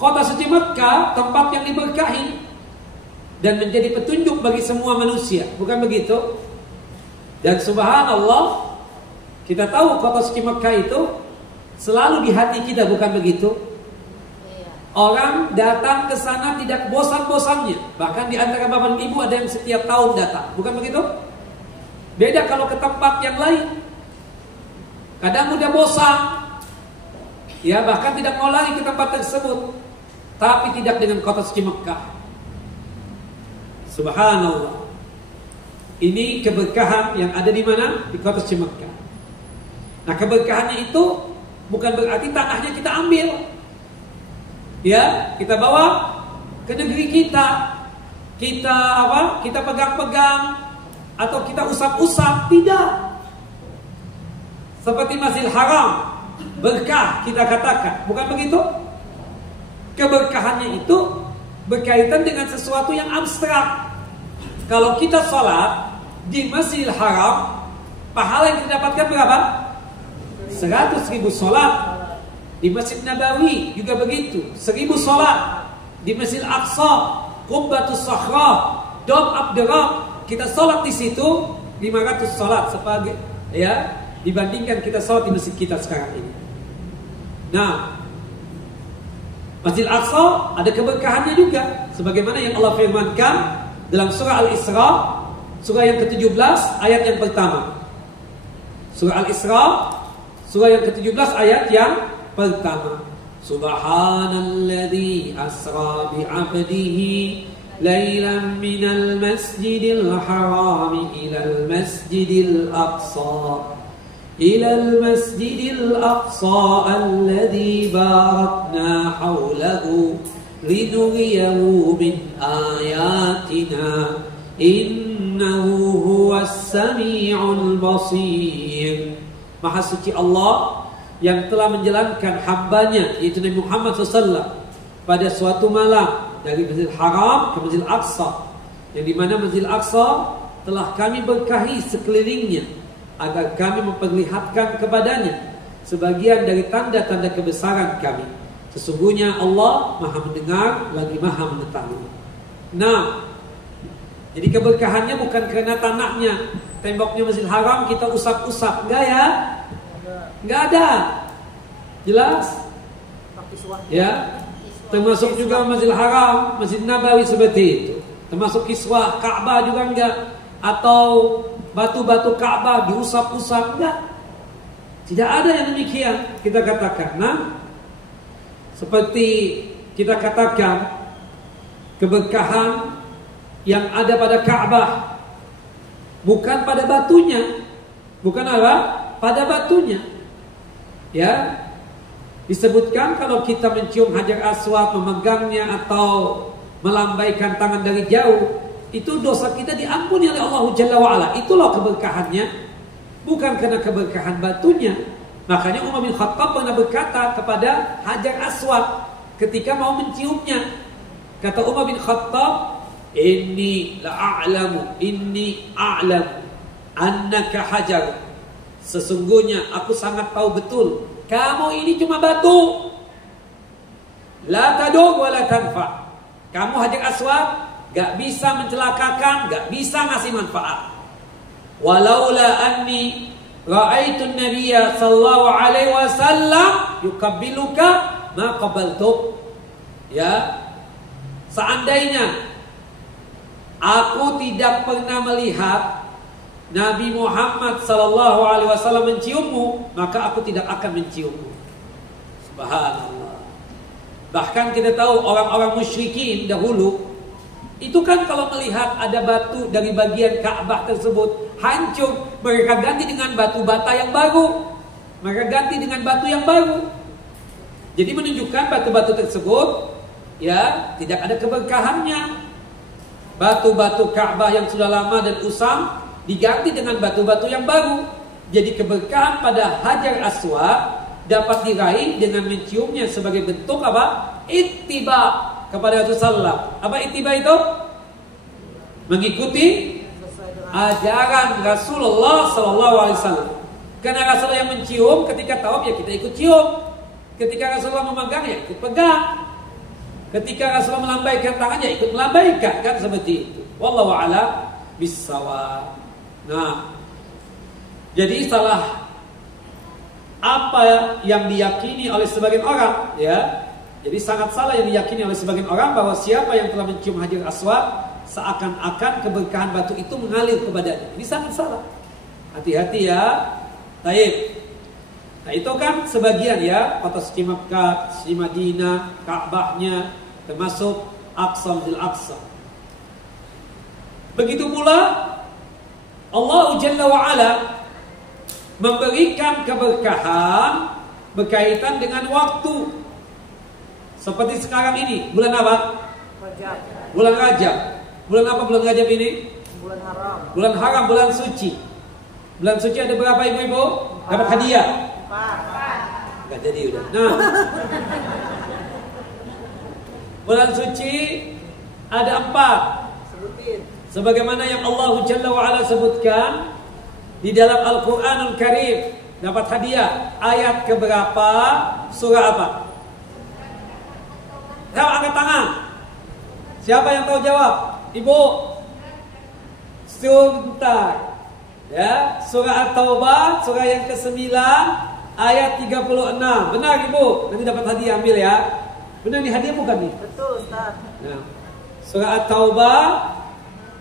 kota suci Mekah, tempat yang diberkahi dan menjadi petunjuk bagi semua manusia, bukan begitu? Dan subhanallah, kita tahu kota suci Mekah itu selalu di hati kita, bukan begitu? Orang datang ke sana tidak bosan-bosannya. Bahkan di antara bapak dan ibu ada yang setiap tahun datang, bukan begitu? Beda kalau ke tempat yang lain. Kadang udah bosan, ya bahkan tidak mau lagi ke tempat tersebut. Tapi tidak dengan kota suci Mekah. Subhanallah. Ini keberkahan yang ada di mana? Di kota suci Mekah. Nah, keberkahannya itu bukan berarti tanahnya kita ambil, ya kita bawa ke negeri kita, kita kita pegang-pegang atau kita usap-usap, tidak. Seperti Masjidil Haram, berkah kita katakan, bukan begitu? Keberkahannya itu berkaitan dengan sesuatu yang abstrak. Kalau kita sholat di Masjidil Haram, pahala yang kita dapatkan berapa? 100.000 sholat. Di Masjid Nabawi juga begitu, 1.000 sholat. Di Masjid Aqsa, Qubbatus Sakhra, Dom Abdurrahman, kita sholat di situ 500 sholat sebagai, ya, dibandingkan kita sholat di masjid kita sekarang ini. Nah, Masjid Aqsa ada keberkahannya juga, sebagaimana yang Allah firmankan dalam surah Al-Isra, surah yang ke-17 ayat yang pertama. Surah Al-Isra, surah yang ke-17 ayat yang pertama. Subhanalladzi asra bi'abdihi lailan minal masjidil harami ilal masjidil aqsa alladzi barakna hawlahu linuriyahu min ayatina innahu huwas sami'ul basir. Maha suci Allah yang telah menjalankan hambanya, yaitu Nabi Muhammad SAW, pada suatu malam dari Masjidil Haram ke Masjidil Aqsa, yang dimana Masjidil Aqsa telah kami berkahi sekelilingnya agar kami memperlihatkan kepadanya sebagian dari tanda-tanda kebesaran kami. Sesungguhnya Allah Maha mendengar lagi Maha mengetahui. Nah, jadi keberkahannya bukan karena tanahnya, temboknya Masjidil Haram kita usap-usap, enggak ya? Enggak ada. Jelas? Ya. Termasuk juga Masjidil Haram, Masjid Nabawi seperti itu. Termasuk kiswah Ka'bah juga enggak, atau batu-batu Ka'bah diusap-usap, enggak. Tidak ada yang demikian kita katakan. Nah, seperti kita katakan keberkahan yang ada pada Ka'bah bukan pada batunya, bukan apa? Pada batunya. Ya, disebutkan kalau kita mencium Hajar Aswad, memegangnya atau melambaikan tangan dari jauh, itu dosa kita diampuni oleh Allah Jalla wa'ala. Itulah keberkahannya, bukan karena keberkahan batunya. Makanya Umar bin Khattab pernah berkata kepada Hajar Aswad ketika mau menciumnya, kata Umar bin Khattab, inni a'lamu annaka hajar. Sesungguhnya aku sangat tahu betul kamu ini cuma batu. La tadur wa la tanfa. Kamu Hajar Aswad gak bisa mencelakakan, gak bisa ngasih manfaat. Walaula anni ra'aitu an-nabiyya sallallahu alaihi wasallam yuqabbiluka ma qabaltu. Ya, seandainya aku tidak pernah melihat Nabi Muhammad sallallahu alaihi wasallam menciummu, maka aku tidak akan menciummu. Subhanallah. Bahkan kita tahu orang-orang musyrikin dahulu itu kan kalau melihat ada batu dari bagian Ka'bah tersebut hancur, mereka ganti dengan batu bata yang baru. Mereka ganti dengan batu yang baru. Jadi menunjukkan batu-batu tersebut ya tidak ada keberkahannya. Batu-batu Ka'bah yang sudah lama dan usang diganti dengan batu-batu yang baru. Jadi keberkahan pada Hajar Aswad dapat diraih dengan menciumnya sebagai bentuk apa? Ittiba kepada Rasulullah. Apa ittiba itu? Mengikuti ajaran Rasulullah sallallahu alaihi wasallam. Karena Rasulullah yang mencium ketika tawaf ya kita ikut cium. Ketika Rasulullah memegang ya ikut pegang. Ketika Rasulullah melambaikan tangan ya ikut melambaikan, kan seperti itu. Wallahu a'lam bissawab. Nah, jadi salah apa yang diyakini oleh sebagian orang ya. Jadi sangat salah yang diyakini oleh sebagian orang bahwa siapa yang telah mencium Hajar Aswad seakan-akan keberkahan batu itu mengalir kepadanya. Ini sangat salah. Hati-hati ya. Baik. Nah itu kan sebagian ya, kota suci Makkah, suci Madinah, Ka'bahnya, termasuk Aqsa-ul Aqsa. Begitu pula Allah Jalla wa'ala memberikan keberkahan berkaitan dengan waktu. Seperti sekarang ini, bulan apa? Rajab. Bulan Rajab. Bulan apa bulan Rajab ini? Bulan haram. Bulan haram, bulan suci. Bulan suci ada berapa ibu-ibu? Dapat hadiah? 4. Gak jadi udah. Nah, bulan suci ada 4. Sebutin. Sebagaimana yang Allah Jalla wa'ala sebutkan di dalam Al-Quranul Karim. Dapat hadiah. Ayat keberapa? Surah apa? Tahu angkat tangan. Siapa yang tahu jawab? Ibu. Sebentar. Ya, surah At-Taubah, surah yang ke-9, ayat 36. Benar Ibu? Nanti dapat hadiah, ambil ya. Benar nih hadiah bukan nih? Betul Ustaz. Nah, surah At-Taubah,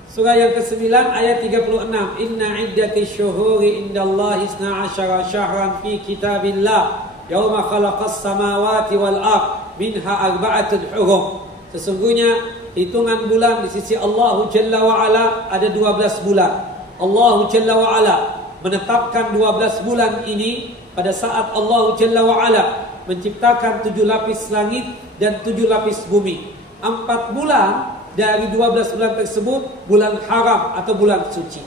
surah yang ke-9, ayat 36. Inna iddatish syuhuri indallahi 12 syahran fi kitabillah yauma khalaqas samawati wal ardh minha arba'atun hurum. Sesungguhnya hitungan bulan di sisi Allah Jalla wa'ala ada 12 bulan. Allah Jalla wa'ala menetapkan 12 bulan ini pada saat Allah Jalla wa'ala menciptakan 7 lapis langit dan 7 lapis bumi. 4 bulan dari 12 bulan tersebut bulan haram atau bulan suci.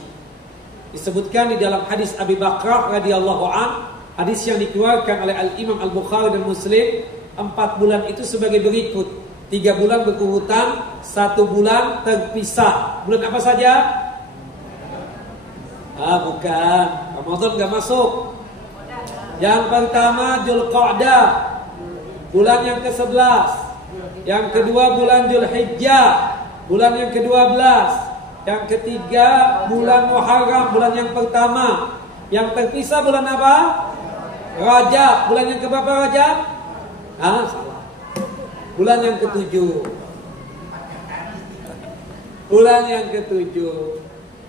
Disebutkan di dalam hadis Abi Bakrah radhiyallahu an, hadis yang dikeluarkan oleh Al-Imam Al-Bukhari dan Muslim, 4 bulan itu sebagai berikut. 3 bulan berurutan, 1 bulan terpisah. Bulan apa saja? Bukan. Ramadan gak masuk. Yang pertama Dzulqa'dah, bulan yang ke-11. Yang kedua bulan Dzulhijjah, bulan yang ke-12. Yang ketiga bulan Muharram, bulan yang pertama. Yang terpisah bulan apa? Rajab. Bulan yang keberapa Rajab? Salah. Bulan yang ke-7. Bulan yang ke-7.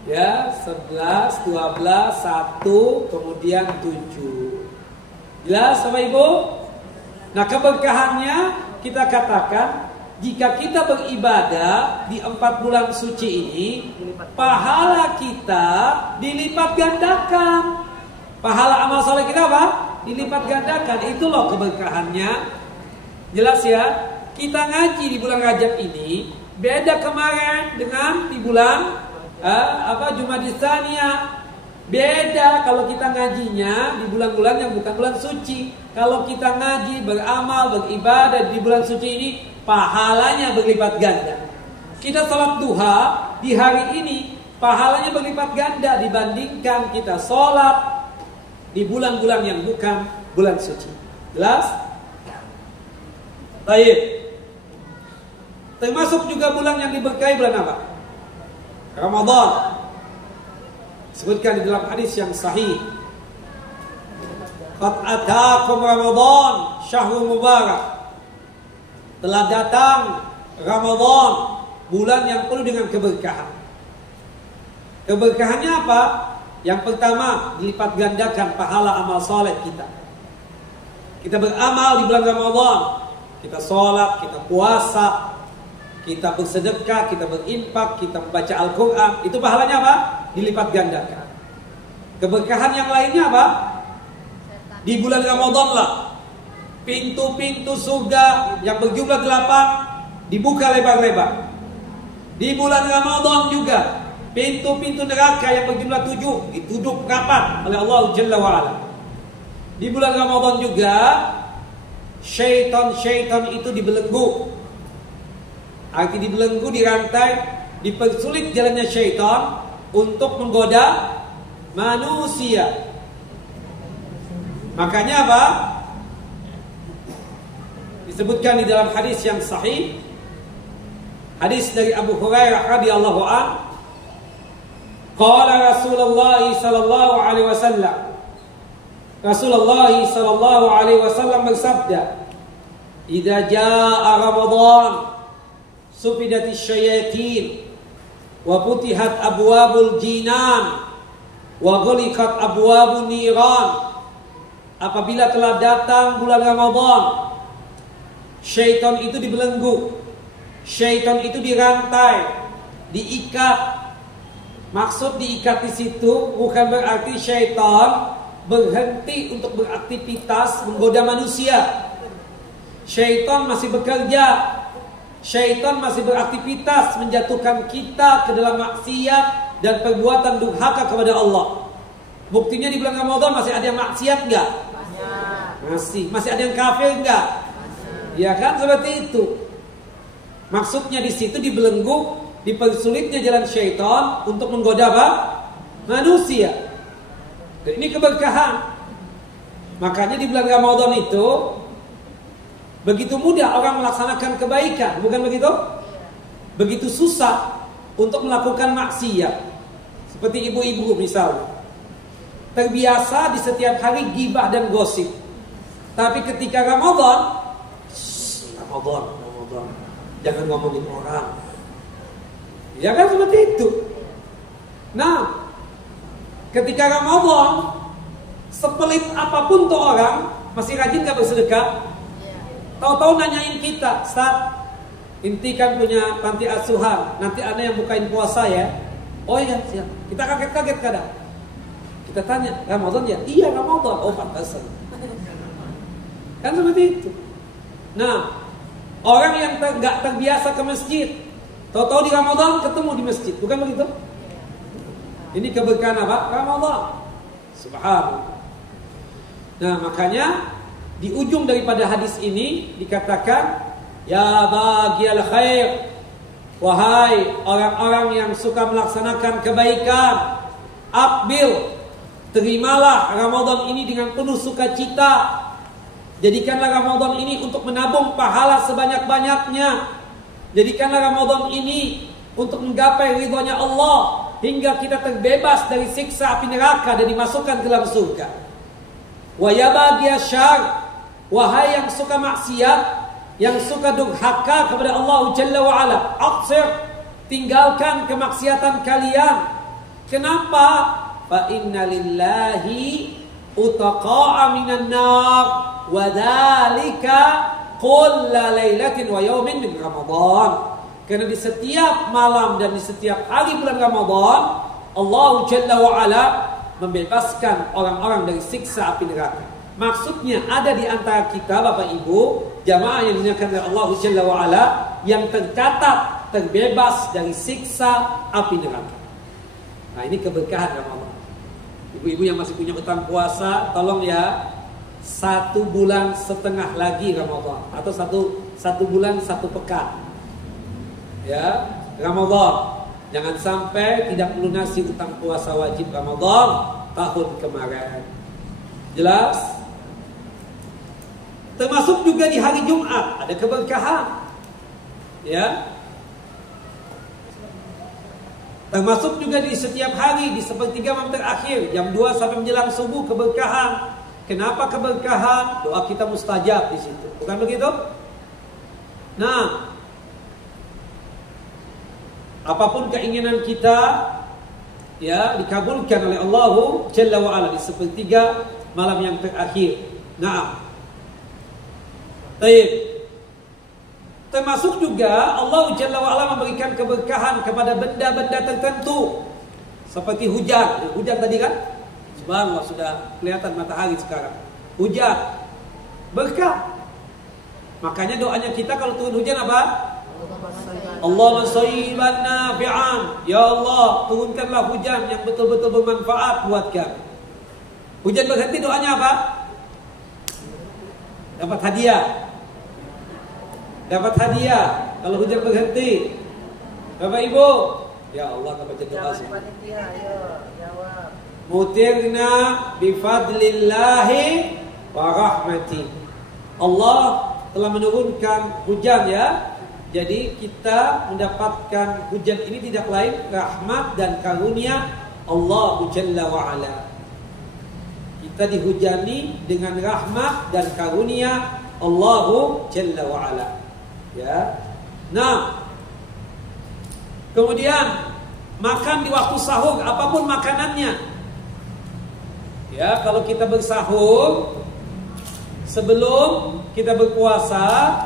Ya, 11, 12, 1, kemudian 7. Jelas Bapak Ibu? Nah, keberkahannya kita katakan jika kita beribadah di 4 bulan suci ini, pahala kita dilipat gandakan. Pahala amal soleh kita apa? Dilipat gandakan. Itu loh keberkahannya. Jelas ya? Kita ngaji di bulan Rajab ini beda kemarin dengan di bulan Jumadil Tsaniyah. Beda kalau kita ngajinya di bulan-bulan yang bukan bulan suci. Kalau kita ngaji, beramal, beribadah di bulan suci ini, pahalanya berlipat ganda. Kita salat duha di hari ini, pahalanya berlipat ganda dibandingkan kita salat di bulan-bulan yang bukan bulan suci. Jelas? Baik. Termasuk juga bulan yang diberkahi bulan apa? Ramadan. Sebutkan di dalam hadis yang sahih. Qad ataakum Ramadan syahrul mubarak. Telah datang Ramadan, bulan yang penuh dengan keberkahan. Keberkahannya apa? Yang pertama, dilipat gandakan pahala amal soleh kita. Kita beramal di bulan Ramadan. Kita sholat, kita puasa, kita bersedekah, kita berinfak, kita membaca Al-Quran. Itu pahalanya apa? Dilipat gandakan. Keberkahan yang lainnya apa? Di bulan Ramadan lah pintu-pintu surga yang berjumlah 8 dibuka lebar-lebar. Di bulan Ramadan juga pintu-pintu neraka yang berjumlah 7 ditutup rapat oleh Allah Jalla wa'ala. Di bulan Ramadan juga syaitan itu dibelenggu. Arti dibelenggu, dirantai, dipersulit jalannya syaitan untuk menggoda manusia. Makanya apa? Disebutkan di dalam hadis yang sahih, hadis dari Abu Hurairah radhiyallahu an, qala Rasulullah sallallahu alaihi wasallam, Rasulullah sallallahu alaihi wasallam bersabda, "Idza jaa Ramadan, sufidatis syayatin, wa futihat abwabul jinan, wa ghuliqat abwabun niran." Apabila telah datang bulan Ramadan, syaitan itu dibelenggu, syaitan itu dirantai, diikat. Maksud diikat di situ bukan berarti syaitan berhenti untuk beraktivitas menggoda manusia. Syaitan masih bekerja, syaitan masih beraktivitas menjatuhkan kita ke dalam maksiat dan perbuatan durhaka kepada Allah. Buktinya di bulan Ramadan masih ada yang maksiat enggak? Masih ada yang kafir enggak? Ya kan, seperti itu. Maksudnya di situ dibelenggu, dipersulitnya jalan syaitan untuk menggoda apa? Manusia. Dan ini keberkahan. Makanya di bulan Ramadan itu begitu mudah orang melaksanakan kebaikan, bukan begitu? Begitu susah untuk melakukan maksiat. Seperti ibu-ibu misalnya, terbiasa di setiap hari gibah dan gosip. Tapi ketika Ramadan, jangan ngomongin orang. Ya kan, seperti itu. Nah, ketika Ramadan, sepelit apapun tuh orang, masih rajin gak bersedekah? Tahu-tahu nanyain kita, "Ustaz, inti kan punya panti asuhan, nanti Anda yang bukain puasa ya?" "Oh iya, siap." Kita kaget-kaget kadang. Kita tanya, "Ramadan ya?" "Iya, Ramadan." "Oh, pantasan." Kan seperti itu. Nah, orang yang gak terbiasa ke masjid, tahu-tahu di Ramadan ketemu di masjid, bukan begitu? Ini keberkahan apa? Ramadan. Subhanallah. Nah, makanya di ujung daripada hadis ini dikatakan, "Ya baghiyal khair," wahai orang-orang yang suka melaksanakan kebaikan, aqbil, terimalah Ramadan ini dengan penuh sukacita. Jadikanlah Ramadan ini untuk menabung pahala sebanyak-banyaknya. Jadikanlah Ramadan ini untuk menggapai ridhonya Allah, hingga kita terbebas dari siksa api neraka dan dimasukkan ke dalam surga. Wa ya baghiyasyar, wahai yang suka maksiat, yang suka durhaka kepada Allah Jalla wa Ala, aqsir, tinggalkan kemaksiatan kalian. Kenapa? Fa inna lillahi utaqa'a minan nar wa dzalika kulla lailatin wa yaumin min Ramadan. Karena di setiap malam dan di setiap hari bulan Ramadan, Allah Jalla wa Ala membebaskan orang-orang dari siksa api neraka. Maksudnya ada di antara kita, Bapak Ibu, jamaah yang dimuliakan oleh Allah Jalla wa Ala, yang tercatat terbebas dari siksa api neraka. Nah, ini keberkahan Ramadan. Ibu-ibu yang masih punya utang puasa, tolong ya, 1,5 bulan lagi Ramadan, atau satu bulan 1 pekan. Ya, Ramadan. Jangan sampai tidak melunasi utang puasa wajib Ramadan tahun kemarin. Jelas? Termasuk juga di hari Jumat ada keberkahan. Ya. Termasuk juga di setiap hari di sepertiga malam terakhir jam 2 sampai menjelang subuh keberkahan. Kenapa keberkahan? Doa kita mustajab di situ. Bukan begitu? Nah, apapun keinginan kita ya dikabulkan oleh Allah Jalla wa Ala di sepertiga malam yang terakhir. Nah, baik. Termasuk juga Allah Jalla wa Ala memberikan keberkahan kepada benda-benda tertentu seperti hujan. Hujan tadi kan? Subhanallah, sudah kelihatan matahari sekarang. Hujan berkah. Makanya doanya kita kalau turun hujan apa? Allahumma shayyiban nafi'an. Ya Allah, turunkanlah hujan yang betul-betul bermanfaat buat kami. Hujan berhenti, doanya apa? Dapat hadiah. Dapat hadiah kalau hujan berhenti. Bapak Ibu, ya Allah, kita baca doa semua. Mutirna bifadlillahi wa rahmati. Allah telah menurunkan hujan ya. Jadi kita mendapatkan hujan ini tidak lain rahmat dan karunia Allah Jalla wa Ala. Kita dihujani dengan rahmat dan karunia Allah Jalla wa Ala. Ya. Nah, kemudian makan di waktu sahur apapun makanannya. Ya, kalau kita bersahur sebelum kita berpuasa,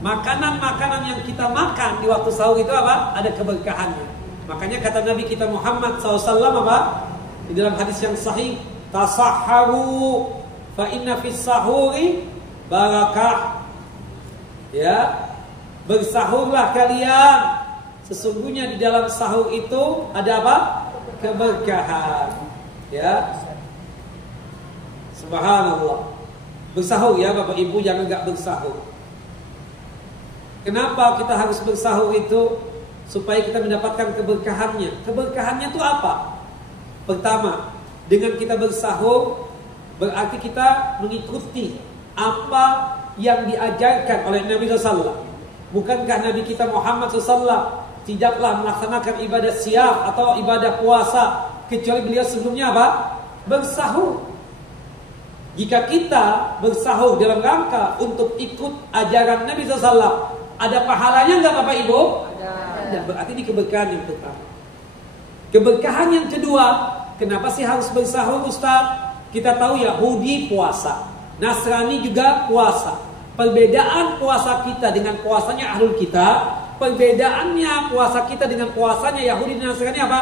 makanan-makanan yang kita makan di waktu sahur itu apa? Ada keberkahannya. Makanya kata Nabi kita Muhammad SAW apa? Di dalam hadis yang sahih, tasahharu fa inna fis sahuri barakah. Ya, bersahurlah kalian. Sesungguhnya di dalam sahur itu ada apa? Keberkahan. Ya. Subhanallah. Bersahur ya Bapak Ibu, jangan enggak bersahur. Kenapa kita harus bersahur itu? Supaya kita mendapatkan keberkahannya. Keberkahannya itu apa? Pertama, dengan kita bersahur berarti kita mengikuti apa yang diajarkan oleh Nabi SAW. Bukankah Nabi kita Muhammad SAW tidaklah melaksanakan ibadah siam atau ibadah puasa kecuali beliau sebelumnya apa? Bersahur. Jika kita bersahur dalam rangka untuk ikut ajaran Nabi SAW, ada pahalanya enggak Bapak Ibu? Ada. Berarti ini keberkahan yang pertama. Keberkahan yang kedua, kenapa sih harus bersahur Ustaz? Kita tahu Yahudi puasa, Nasrani juga puasa. Perbedaan puasa kita dengan puasanya Ahlul Kitab, perbedaannya puasa kita dengan puasanya Yahudi dan Nasrani apa?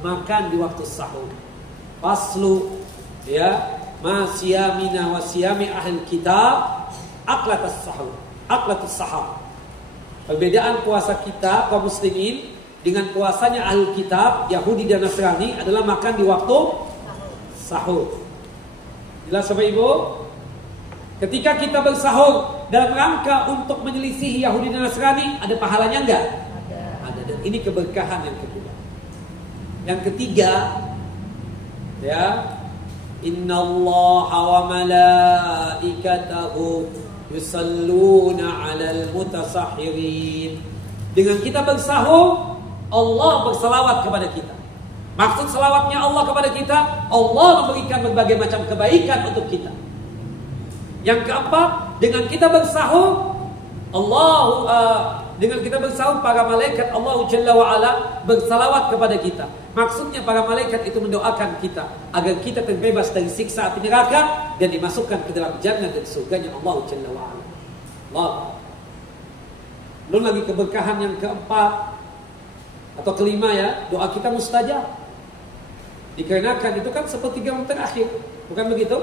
Makan di waktu sahur. Faslu ya, ma siyamina wa siyami Ahlul Kitab aqlatus sahur. Aqlatus sahur. Perbedaan puasa kita kaum muslimin dengan puasanya Ahlul Kitab, Yahudi dan Nasrani adalah makan di waktu sahur. Jelas Bapak Ibu? Ketika kita bersahur dalam rangka untuk menyelisihi Yahudi dan Nasrani, ada pahalanya enggak? Ada. Dan ini keberkahan yang kedua. Yang ketiga, ya, innallaha wa malaikatahu yusalluna 'alal mutasahhirin. Dengan kita bersahur, Allah bersalawat kepada kita. Maksud salawatnya Allah kepada kita, Allah memberikan berbagai macam kebaikan untuk kita. Yang keempat, dengan kita bersahur, dengan kita bersahur, para malaikat Allah Jalla wa Ala bersalawat kepada kita. Maksudnya para malaikat itu mendoakan kita agar kita terbebas dari siksa api neraka dan dimasukkan ke dalam jannah dan surganya Allah Jalla wa Ala. Allah. Belum lagi keberkahan yang keempat atau kelima ya, doa kita mustajab. Dikarenakan itu kan sepertiga malam terakhir, bukan begitu?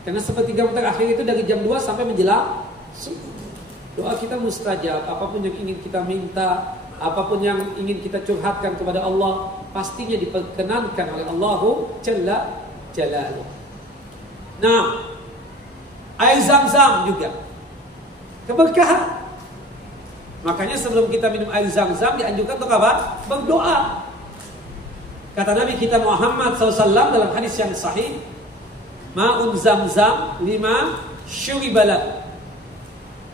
Karena sepertiga malam terakhir itu dari jam 2 sampai menjelang subuh. Doa kita mustajab, apapun yang ingin kita minta, apapun yang ingin kita curhatkan kepada Allah, pastinya diperkenankan oleh Allah Jalla Jalaluh. Nah, air Zam-Zam juga keberkahan. Makanya sebelum kita minum air Zam-Zam dianjurkan untuk apa? Berdoa. Kata Nabi kita Muhammad SAW dalam hadis yang sahih, ma'un Zam-Zam lima syuribalah.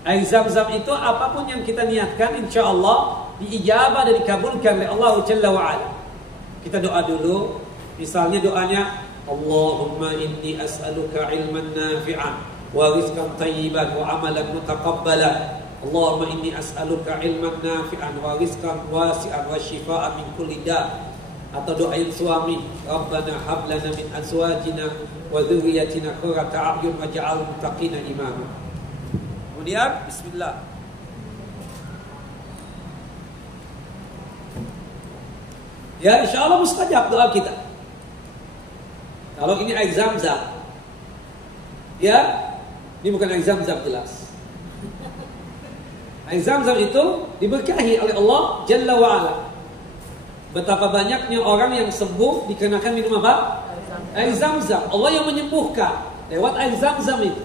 Air Zam-Zam itu apapun yang kita niatkan, insya Allah diijabah dan dikabulkan oleh Allah Jalla wa Ala. Kita doa dulu. Misalnya doanya, Allahumma inni as'aluka ilman nafi'an wa rizqan tayyiban wa amalan mutaqabbalan. Allahumma inni as'aluka ilman nafi'an wa rizqan wasi'an wa shifaan min kulli da'. Atau doa yang suami, Rabbana hab lana min azwajina wa dzurriyyatina qurrata a'yun waj'alna muttaqina imama. Kemudian bismillah. Ya, insyaallah mustajab doa kita. Kalau ini air Zam-Zam. Ya, ini bukan air Zam-Zam jelas. Air Zam-Zam itu diberkahi oleh Allah Jalla wa'ala. Betapa banyaknya orang yang sembuh dikarenakan minum apa? Air Zam-Zam. Allah yang menyembuhkan lewat air Zam-Zam itu.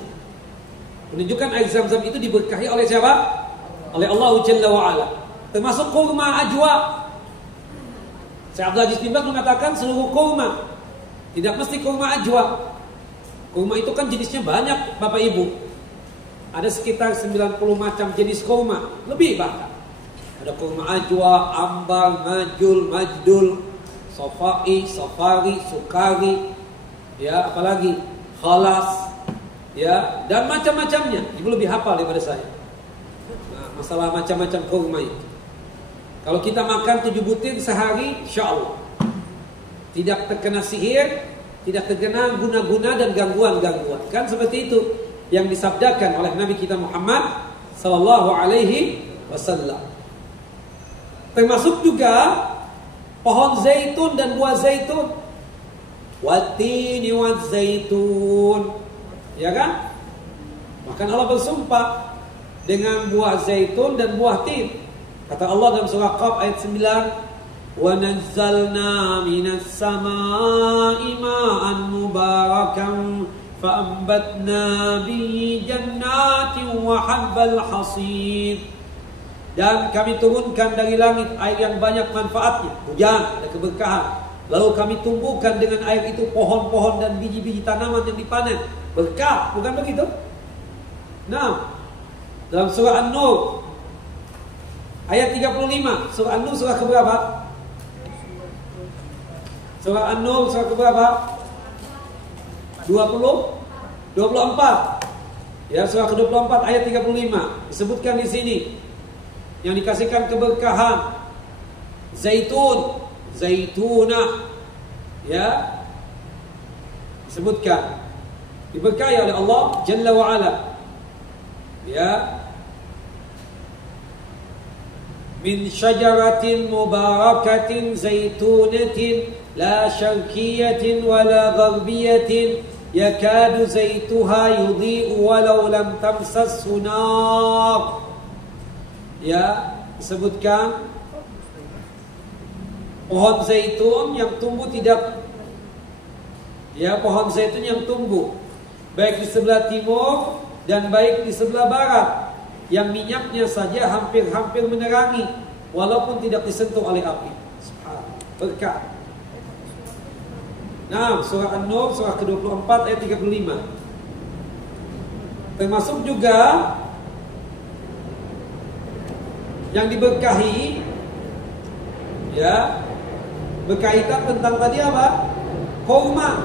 Menunjukkan air Zam-Zam itu diberkahi oleh siapa? Oleh Allah Jalla wa'ala. Termasuk kurma ajwa. Syekh Abdul Aziz bin Baz mengatakan seluruh kurma, tidak mesti kurma ajwa. Kurma itu kan jenisnya banyak Bapak Ibu. Ada sekitar 90 macam jenis kurma, lebih bahkan. Ada kurma ajwa, ambar, majul, majdul, sofai, safari, sukari, ya apalagi khalas, ya dan macam-macamnya. Ibu lebih hafal daripada saya. Nah, masalah macam-macam kurma itu. Kalau kita makan 7 butir sehari, insya-Allah tidak terkena sihir, tidak terkena guna-guna dan gangguan-gangguan. Kan seperti itu yang disabdakan oleh Nabi kita Muhammad sallallahu alaihi wasallam. Termasuk juga pohon zaitun dan buah zaitun. Wattini wazzaitun. Ya kan? Bahkan Allah bersumpah dengan buah zaitun dan buah tin. Kata Allah dalam surah Qaf ayat 9, "Wa nazzalna minas samaa'i ma'an mubarakan fa'ambatna bihi jannatin wa habbal hasid." Dan kami turunkan dari langit air yang banyak manfaatnya, hujan, ada keberkahan. Lalu kami tumbuhkan dengan air itu pohon-pohon dan biji-biji tanaman yang dipanen. Berkah, bukan begitu? Nah, dalam surah An-Nur ayat 35, surah An-Nur surah keberapa? Surah An-Nur surah keberapa? 24. Ya, surah ke-24 ayat 35 disebutkan di sini yang dikasihkan keberkahan zaitun, zaitunah, ya, disebutkan diberkahi oleh Allah Jalla wa Ala, ya, min syajaratin mubarakatin zaitunatin la syarqiyatin wala gharbiyatin yakadu zaituha yudhi'u walau lam tamsashu nar. Ya, disebutkan pohon zaitun yang tumbuh tidak, ya, pohon zaitun yang tumbuh baik di sebelah timur dan baik di sebelah barat, yang minyaknya saja hampir-hampir menerangi walaupun tidak disentuh oleh api. Subhanallah, berkah. Nah, surah An-Nur surah ke-24 ayat 35. Termasuk juga yang diberkahi, ya, berkaitan tentang tadi apa? Kurma.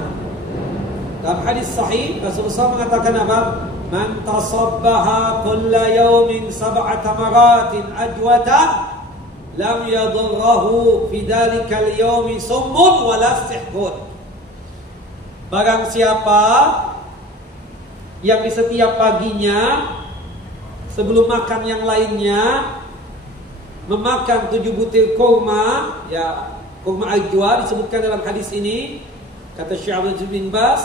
Dalam hadis sahih Rasulullah mengatakan apa? Man tasabbaha kulla yawmin sab'ata maratin ajwata lam yadurruhu fi dhalika al-yawmi summun wala sihhun. Barang siapa yang di setiap paginya sebelum makan yang lainnya memakan 7 butir kurma, ya, kurma ajwa disebutkan dalam hadis ini. Kata Syekh Abdul Aziz bin Baz,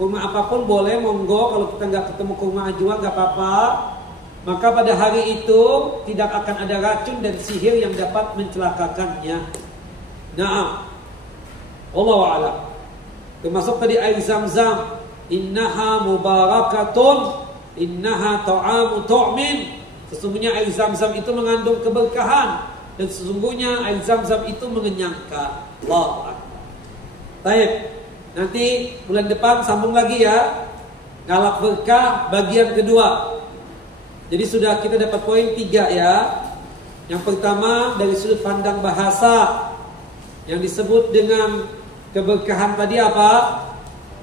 kurma apapun boleh, monggo. Kalau kita nggak ketemu kurma ajwa nggak apa-apa. Maka pada hari itu tidak akan ada racun dan sihir yang dapat mencelakakannya. Naam, wallahu a'lam. Termasuk tadi air Zam-Zam, innaha mubarakatun, innaha ta'amu tu'min. Sesungguhnya air Zam-Zam itu mengandung keberkahan dan sesungguhnya air Zam-Zam itu mengenyangkan. Allahu akbar. Baik, nanti bulan depan sambung lagi ya. Ngalap berkah bagian kedua. Jadi sudah kita dapat poin 3 ya. Yang pertama dari sudut pandang bahasa, yang disebut dengan keberkahan tadi apa?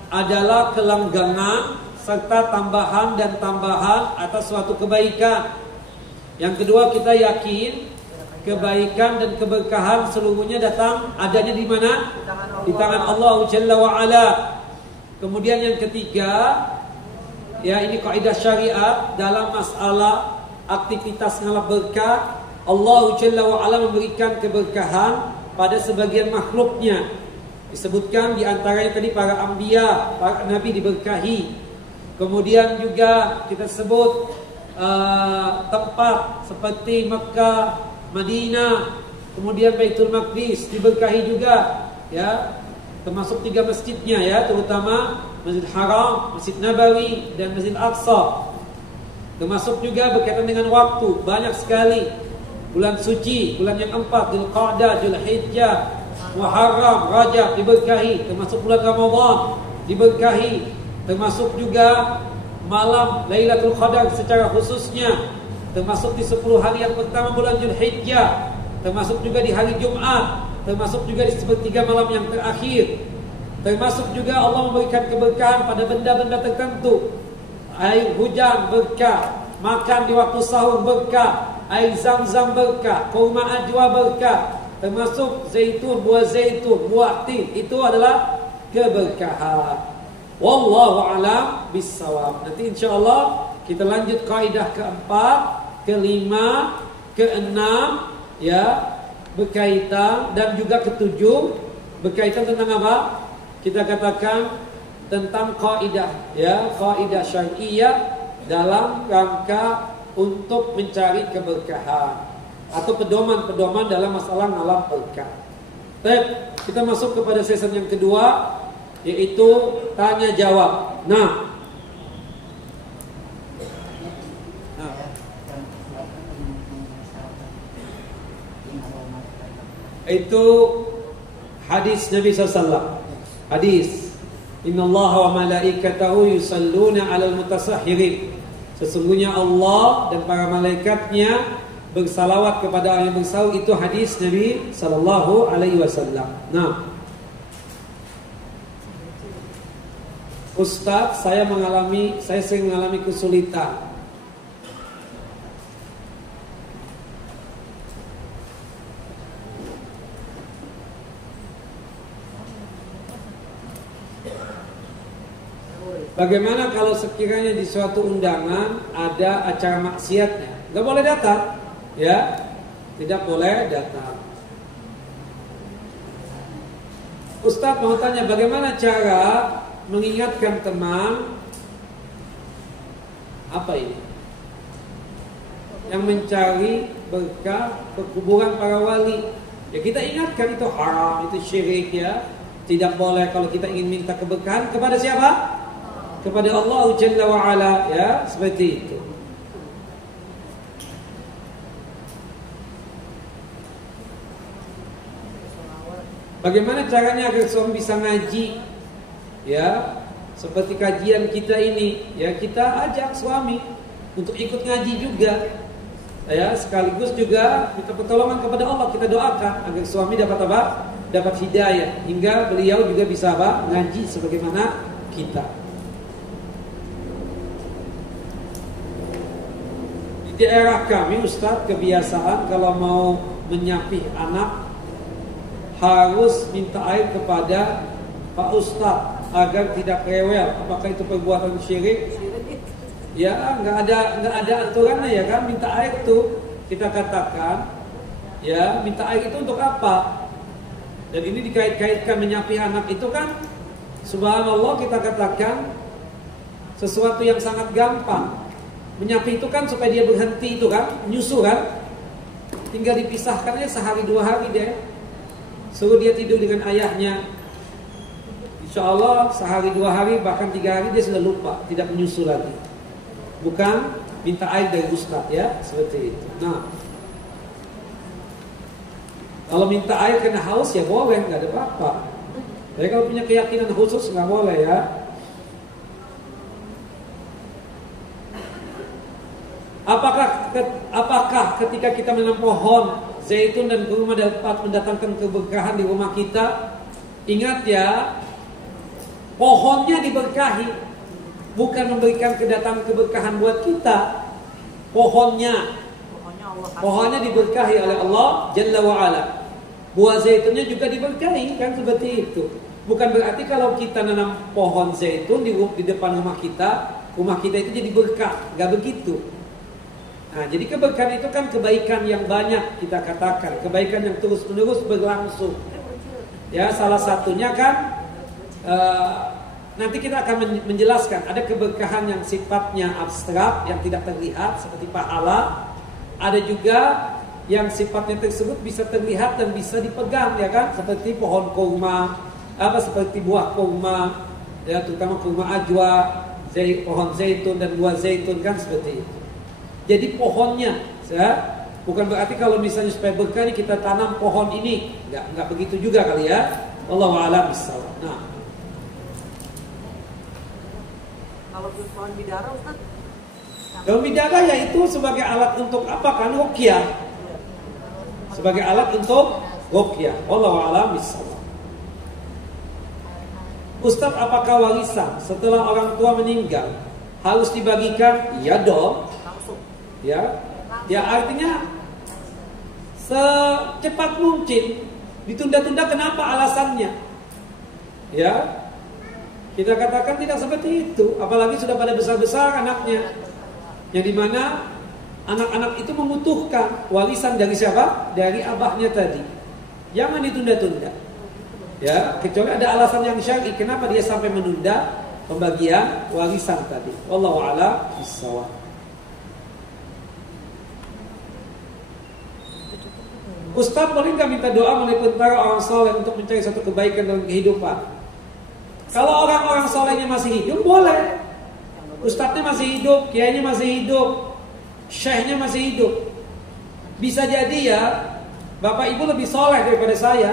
Adalah kelanggangan serta tambahan dan tambahan atas suatu kebaikan. Yang kedua, kita yakin kebaikan dan keberkahan seluruhnya datang adanya di mana? Di tangan Allah Jalla wa Ala. Kemudian yang ketiga, ya, ini kaidah syariat dalam masalah aktivitas ngalap berkah. Allah Jalla wa Ala memberikan keberkahan pada sebagian makhluknya. Disebutkan di antaranya tadi para anbiya, para nabi diberkahi. Kemudian juga kita sebut tempat seperti Mekah, Madinah, kemudian Baitul Maqdis diberkahi juga, ya. Termasuk 3 masjidnya, ya, terutama Masjid Haram, Masjid Nabawi, dan Masjid Aqsa. Termasuk juga berkaitan dengan waktu, banyak sekali bulan suci, bulan yang 4, Dzulqa'dah, Dzulhijjah, Muharram, Rajab diberkahi, termasuk bulan Ramadan diberkahi, termasuk juga malam Lailatul Qadar secara khususnya, termasuk di 10 hari yang pertama bulan Dzulhijjah, termasuk juga di hari Jumat, termasuk juga di sepertiga malam yang terakhir, termasuk juga Allah memberikan keberkahan pada benda-benda tertentu. Air hujan berkah, makan di waktu sahur berkah, air zam-zam berkah, kurma ajwa berkah, termasuk zaitun, buah zaitun, buah tin, itu adalah keberkahan. Wallahu a'lam bissawab. Nanti insyaallah kita lanjut kaidah keempat, kelima, keenam, ya, berkaitan, dan juga ketujuh berkaitan tentang apa? Kita katakan tentang kaidah, ya, kaidah syar'iyyah dalam rangka untuk mencari keberkahan atau pedoman-pedoman dalam masalah ngalam berkah. Baik, kita masuk kepada season yang kedua, yaitu tanya jawab. Nah, itu hadis Nabi SAW. Hadis, Innallaha wa malaikatahu yusalluna 'alal mutasahhirin. Sesungguhnya Allah dan para malaikatnya bersalawat kepada orang yang bersahur. Itu hadis Nabi sallallahu alaihi wasallam. Nah, Ustaz, saya sering mengalami kesulitan. Bagaimana kalau sekiranya di suatu undangan ada acara maksiatnya? Gak boleh datang, ya, tidak boleh datang. Ustaz mau tanya, bagaimana cara mengingatkan teman apa ini yang mencari berkah ke kuburan para wali? Ya kita ingatkan itu haram, itu syirik, ya. Tidak boleh. Kalau kita ingin minta keberkahan kepada siapa? Kepada Allah Jalla wa'ala, ya, seperti itu. Bagaimana caranya agar suami bisa ngaji? Ya, seperti kajian kita ini, ya, kita ajak suami untuk ikut ngaji juga, ya, sekaligus juga minta pertolongan kepada Allah. Kita doakan agar suami dapat apa? Dapat hidayah, hingga beliau juga bisa apa? Ngaji sebagaimana kita. Di daerah kami, Ustaz, kebiasaan kalau mau menyapih anak harus minta air kepada Pak Ustaz agar tidak rewel. Apakah itu perbuatan syirik? Ya, nggak ada aturannya, ya kan? Minta air itu kita katakan, ya, minta air itu untuk apa? Dan ini dikait-kaitkan menyapih anak itu kan, subhanallah, kita katakan sesuatu yang sangat gampang. Menyapih itu kan supaya dia berhenti, itu kan, menyusu kan, tinggal dipisahkannya sehari 2 hari deh. Suruh dia tidur dengan ayahnya, insya Allah sehari 2 hari bahkan 3 hari dia sudah lupa, tidak menyusu lagi. Bukan minta air dari Ustaz, ya, seperti itu. Nah, kalau minta air karena haus ya boleh, nggak ada apa-apa. Tapi kalau punya keyakinan khusus nggak boleh, ya. Apakah ketika kita menanam pohon zaitun dan kurma dapat mendatangkan keberkahan di rumah kita? Ingat, ya, pohonnya diberkahi, bukan memberikan kedatangan keberkahan buat kita. Pohonnya diberkahi oleh Allah Jalla wa'ala. Buah zaitunnya juga diberkahi, kan, seperti itu. Bukan berarti kalau kita nanam pohon zaitun di depan rumah kita itu jadi berkah, nggak begitu. Nah, jadi keberkahan itu kan kebaikan yang banyak, kita katakan kebaikan yang terus-menerus berlangsung. Ya, salah satunya kan nanti kita akan menjelaskan ada keberkahan yang sifatnya abstrak yang tidak terlihat seperti pahala, ada juga yang sifatnya tersebut bisa terlihat dan bisa dipegang, ya kan, seperti pohon kurma, seperti buah kurma, ya, terutama kurma ajwa, pohon zaitun dan buah zaitun, kan seperti itu. Jadi pohonnya, ya, bukan berarti kalau misalnya supaya berkah kita tanam pohon ini, nggak begitu juga kali ya. Wallahu a'lam bishawab. Nah, Kalau pohon bidara Ustaz? daun bidara yaitu sebagai alat untuk apa kan? Ruqyah. Sebagai alat untuk ruqyah. Wallahu a'lam bishawab. Ustaz, apakah warisan setelah orang tua meninggal harus dibagikan? Ya dong. Langsung. Ya. Ya artinya secepat mungkin. Ditunda-tunda kenapa alasannya? Ya. Kita katakan tidak seperti itu, apalagi sudah pada besar-besar anaknya. Yang dimana anak-anak itu membutuhkan warisan dari siapa? Dari abahnya tadi. Jangan ditunda-tunda. Ya, kecuali ada alasan yang syar'i kenapa dia sampai menunda pembagian warisan tadi. Wallahu a'lam bishawab. Ustaz, boleh nggak minta doa melalui para orang soleh untuk mencari satu kebaikan dalam kehidupan? Kalau orang-orang solehnya masih hidup, boleh. Ustadznya masih hidup, kiainya masih hidup, syekhnya masih hidup. Bisa jadi ya, bapak ibu lebih soleh daripada saya.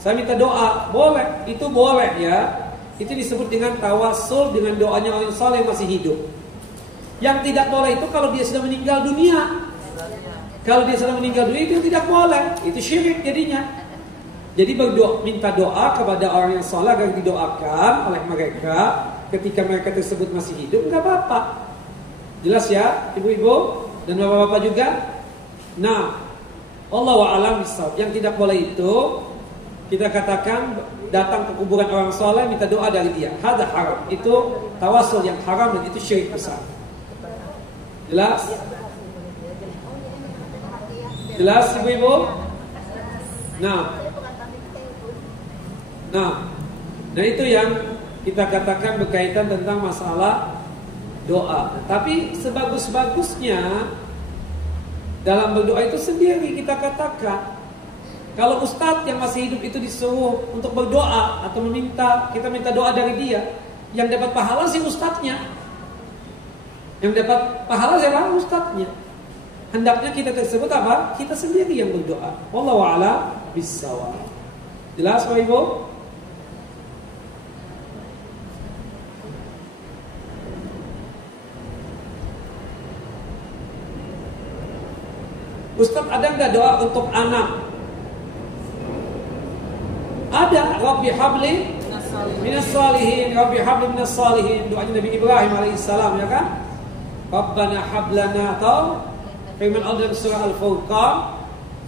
Saya minta doa, boleh, itu boleh ya. Itu disebut dengan tawasul dengan doanya orang soleh yang masih hidup. Yang tidak boleh itu kalau dia sudah meninggal dunia. Kalau dia sudah meninggal dunia itu tidak boleh, itu syirik jadinya. Jadi minta doa kepada orang yang soleh agar didoakan oleh mereka ketika mereka tersebut masih hidup, nggak apa-apa. Jelas ya, ibu-ibu dan bapak-bapak juga. Nah, Allahu a'lam bishawab. Yang tidak boleh itu kita katakan datang ke kuburan orang soleh minta doa dari dia. Hada haram. Itu tawasul yang haram dan itu syirik besar. Jelas? Jelas ibu-ibu? Nah, itu yang kita katakan berkaitan tentang masalah doa. Tapi sebagus-bagusnya dalam berdoa itu sendiri kita katakan. Kalau ustadz yang masih hidup itu disuruh untuk berdoa atau kita minta doa dari dia, yang dapat pahala sih ustadznya. Yang dapat pahala siapa? Ustadznya. Hendaknya kita tersebut apa? Kita sendiri yang berdoa. Wallahu a'lam bishawab. Jelas Bapak Ibu? Ustaz, ada nggak doa untuk anak? Ada. Rabbi habli minas salihin, Rabbi habli minas salihin. Doanya Nabi Ibrahim alaihissalam, ya kan? Rabbana hablana atau firman Allah dalam surah Al-Furqan,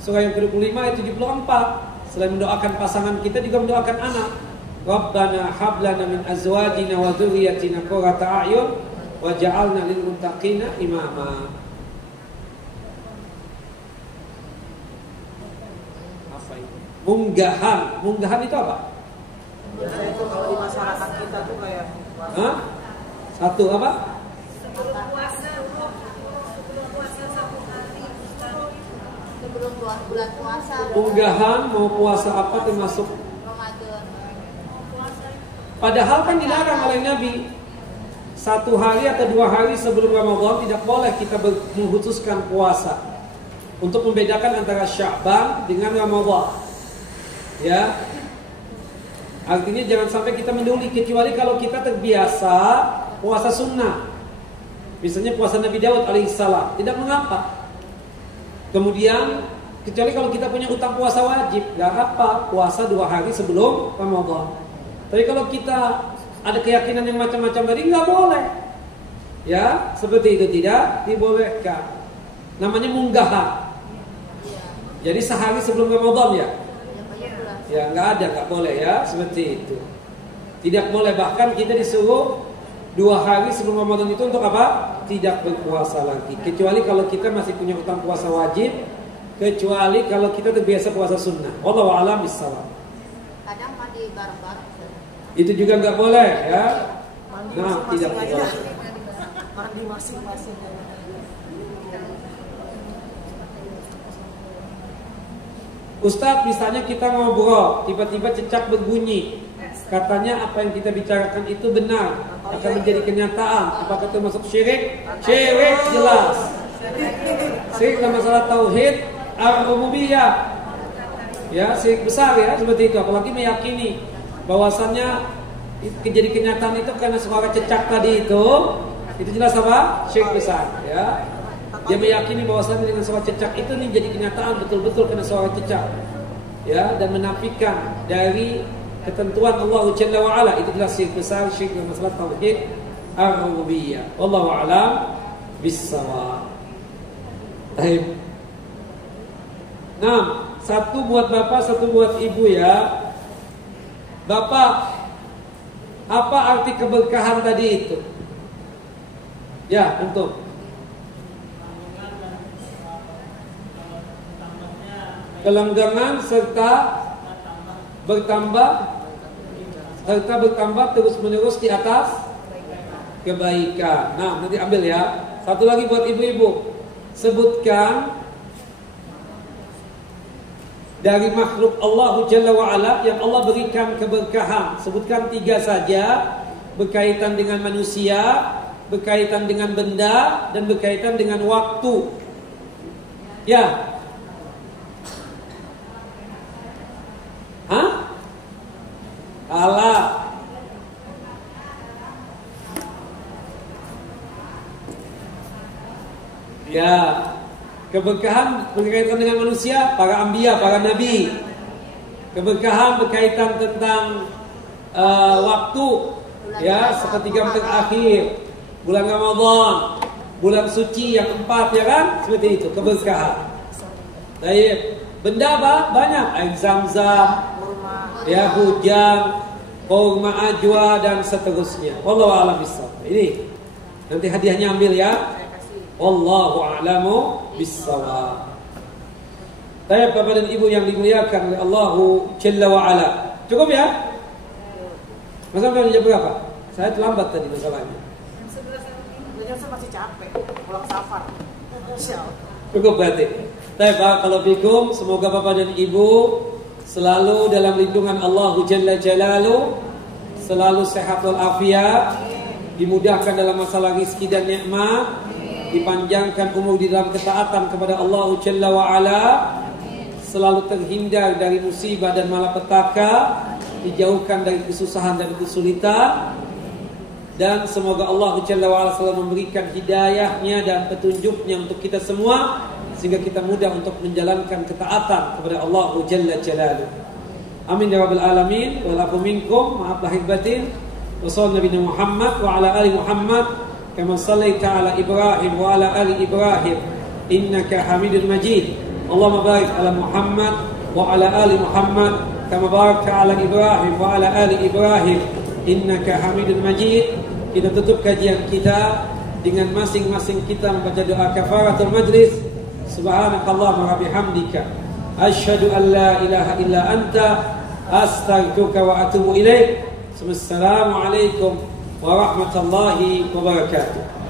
surah yang ke-25 ayat 74. Selain mendoakan pasangan kita juga mendoakan anak. Rabbana hablana min azwajina wa dzurriyyatina qurrata a'yun waj'alna lil muttaqina imama. Munggahan itu apa? Biasanya itu kalau di masyarakat kita tuh kayak Hah? Satu apa? Sebelum puasa 1 hari, sebelum bulan puasa. Munggahan mau puasa apa termasuk? Ramadan. Padahal kan dilarang oleh Nabi 1 hari atau 2 hari sebelum Ramadan tidak boleh kita mengkhususkan puasa untuk membedakan antara Sya'ban dengan Ramadan. Ya, artinya jangan sampai kita mendahului, kecuali kalau kita terbiasa puasa sunnah. Misalnya puasa Nabi Daud alaihissalam, tidak mengapa. Kemudian kecuali kalau kita punya utang puasa wajib, gak apa, puasa 2 hari sebelum Ramadan. Tapi kalau kita ada keyakinan yang macam-macam tadi, nggak boleh. Ya, seperti itu tidak dibolehkan. Namanya munggahan. Jadi sehari sebelum Ramadan ya. Ya nggak ada, nggak boleh ya, seperti itu. Tidak boleh, bahkan kita disuruh 2 hari sebelum Ramadan itu untuk apa? Tidak berpuasa lagi. Kecuali kalau kita masih punya utang puasa wajib, kecuali kalau kita terbiasa puasa sunnah. Wallahu a'lam bishawab. Kadang mandi bareng-bareng. Itu juga nggak boleh ya. Mandi Nah, tidak masing-masing boleh. aja. Mandi masing-masing. Ustadz, misalnya kita ngobrol, tiba-tiba cecak berbunyi. Katanya apa yang kita bicarakan itu benar, akan menjadi kenyataan. Apakah itu masuk syirik? Syirik jelas. Syirik dalam masalah tauhid ar-rububiyah. Ya, syirik besar ya, seperti itu. Apalagi meyakini bahwasannya jadi kenyataan itu karena suara cecak tadi itu jelas apa? Syirik besar ya. Dia meyakini bahwasannya dengan suara cecak itu nih jadi kenyataan betul-betul karena suara cecak. Ya, dan menafikan dari ketentuan Allah Jalla wa Ala, itu jelas syirik besar, syirik dalam masalah tauhid ar-rububiyah. Wallahu a'lam bis-shawab. Baik. Nah, satu buat bapak, satu buat ibu ya. Bapak, apa arti keberkahan tadi itu? Ya, untuk kelanggengan serta bertambah terus menerus di atas kebaikan. Nah, nanti ambil ya. Satu lagi buat ibu-ibu. Sebutkan dari makhluk Allah Jalla wa Ala yang Allah berikan keberkahan. Sebutkan 3 saja, berkaitan dengan manusia, berkaitan dengan benda, dan berkaitan dengan waktu. Ya. Hah? Allah. Ya. Keberkahan berkaitan dengan manusia, para anbiya, para nabi. Keberkahan berkaitan tentang waktu, ya, sepertiga terakhir, bulan Ramadan, bulan suci yang 4, ya kan? Seperti itu, keberkahan. Baik. Benda apa? Banyak. Air Zam-Zam, ya, hujan, kurma ajwa, dan seterusnya. Wallahu a'lam bishawab. Ini nanti hadiahnya ambil ya. Wallahu a'lamu bishawab. Baik Bapak dan Ibu yang dimuliakan oleh Allah Jalla wa Ala. Cukup ya? Masa jam berapa? Saya terlambat tadi masalahnya. Saya masih capek, pulang safar. Cukup berarti. Baik, barakallahu fikum. Semoga Bapak dan Ibu selalu dalam lindungan Allah Jalla Jalaluhu, selalu sehat walafiat, dimudahkan dalam masalah rezeki dan nikmat, dipanjangkan umur di dalam ketaatan kepada Allah Jalla wa Ala, selalu terhindar dari musibah dan malapetaka, dijauhkan dari kesusahan dan kesulitan, dan semoga Allah Jalla wa Ala selalu memberikan hidayahnya dan petunjuknya untuk kita semua, sehingga kita mudah untuk menjalankan ketaatan kepada Allah Jalla Jalaluhu. Amin ya rabbal alamin. Walafu minkum, maaf lahir batin. Wa sallallahu Nabi Muhammad wa ala ali Muhammad kama sallaita ala Ibrahim wa ala ali Ibrahim innaka Hamidul Majid. Allahumma barik ala Muhammad wa ala ali Muhammad kama barakta ala Ibrahim wa ala ali Ibrahim innaka Hamidul Majid. Kita tutup kajian kita dengan masing-masing kita membaca doa kafaratul majlis. Subhanakallahumma wa bihamdika asyhadu an la ilaha illa anta astaghfiruka wa atubu ilaik. Assalamualaikum warahmatullahi wabarakatuh.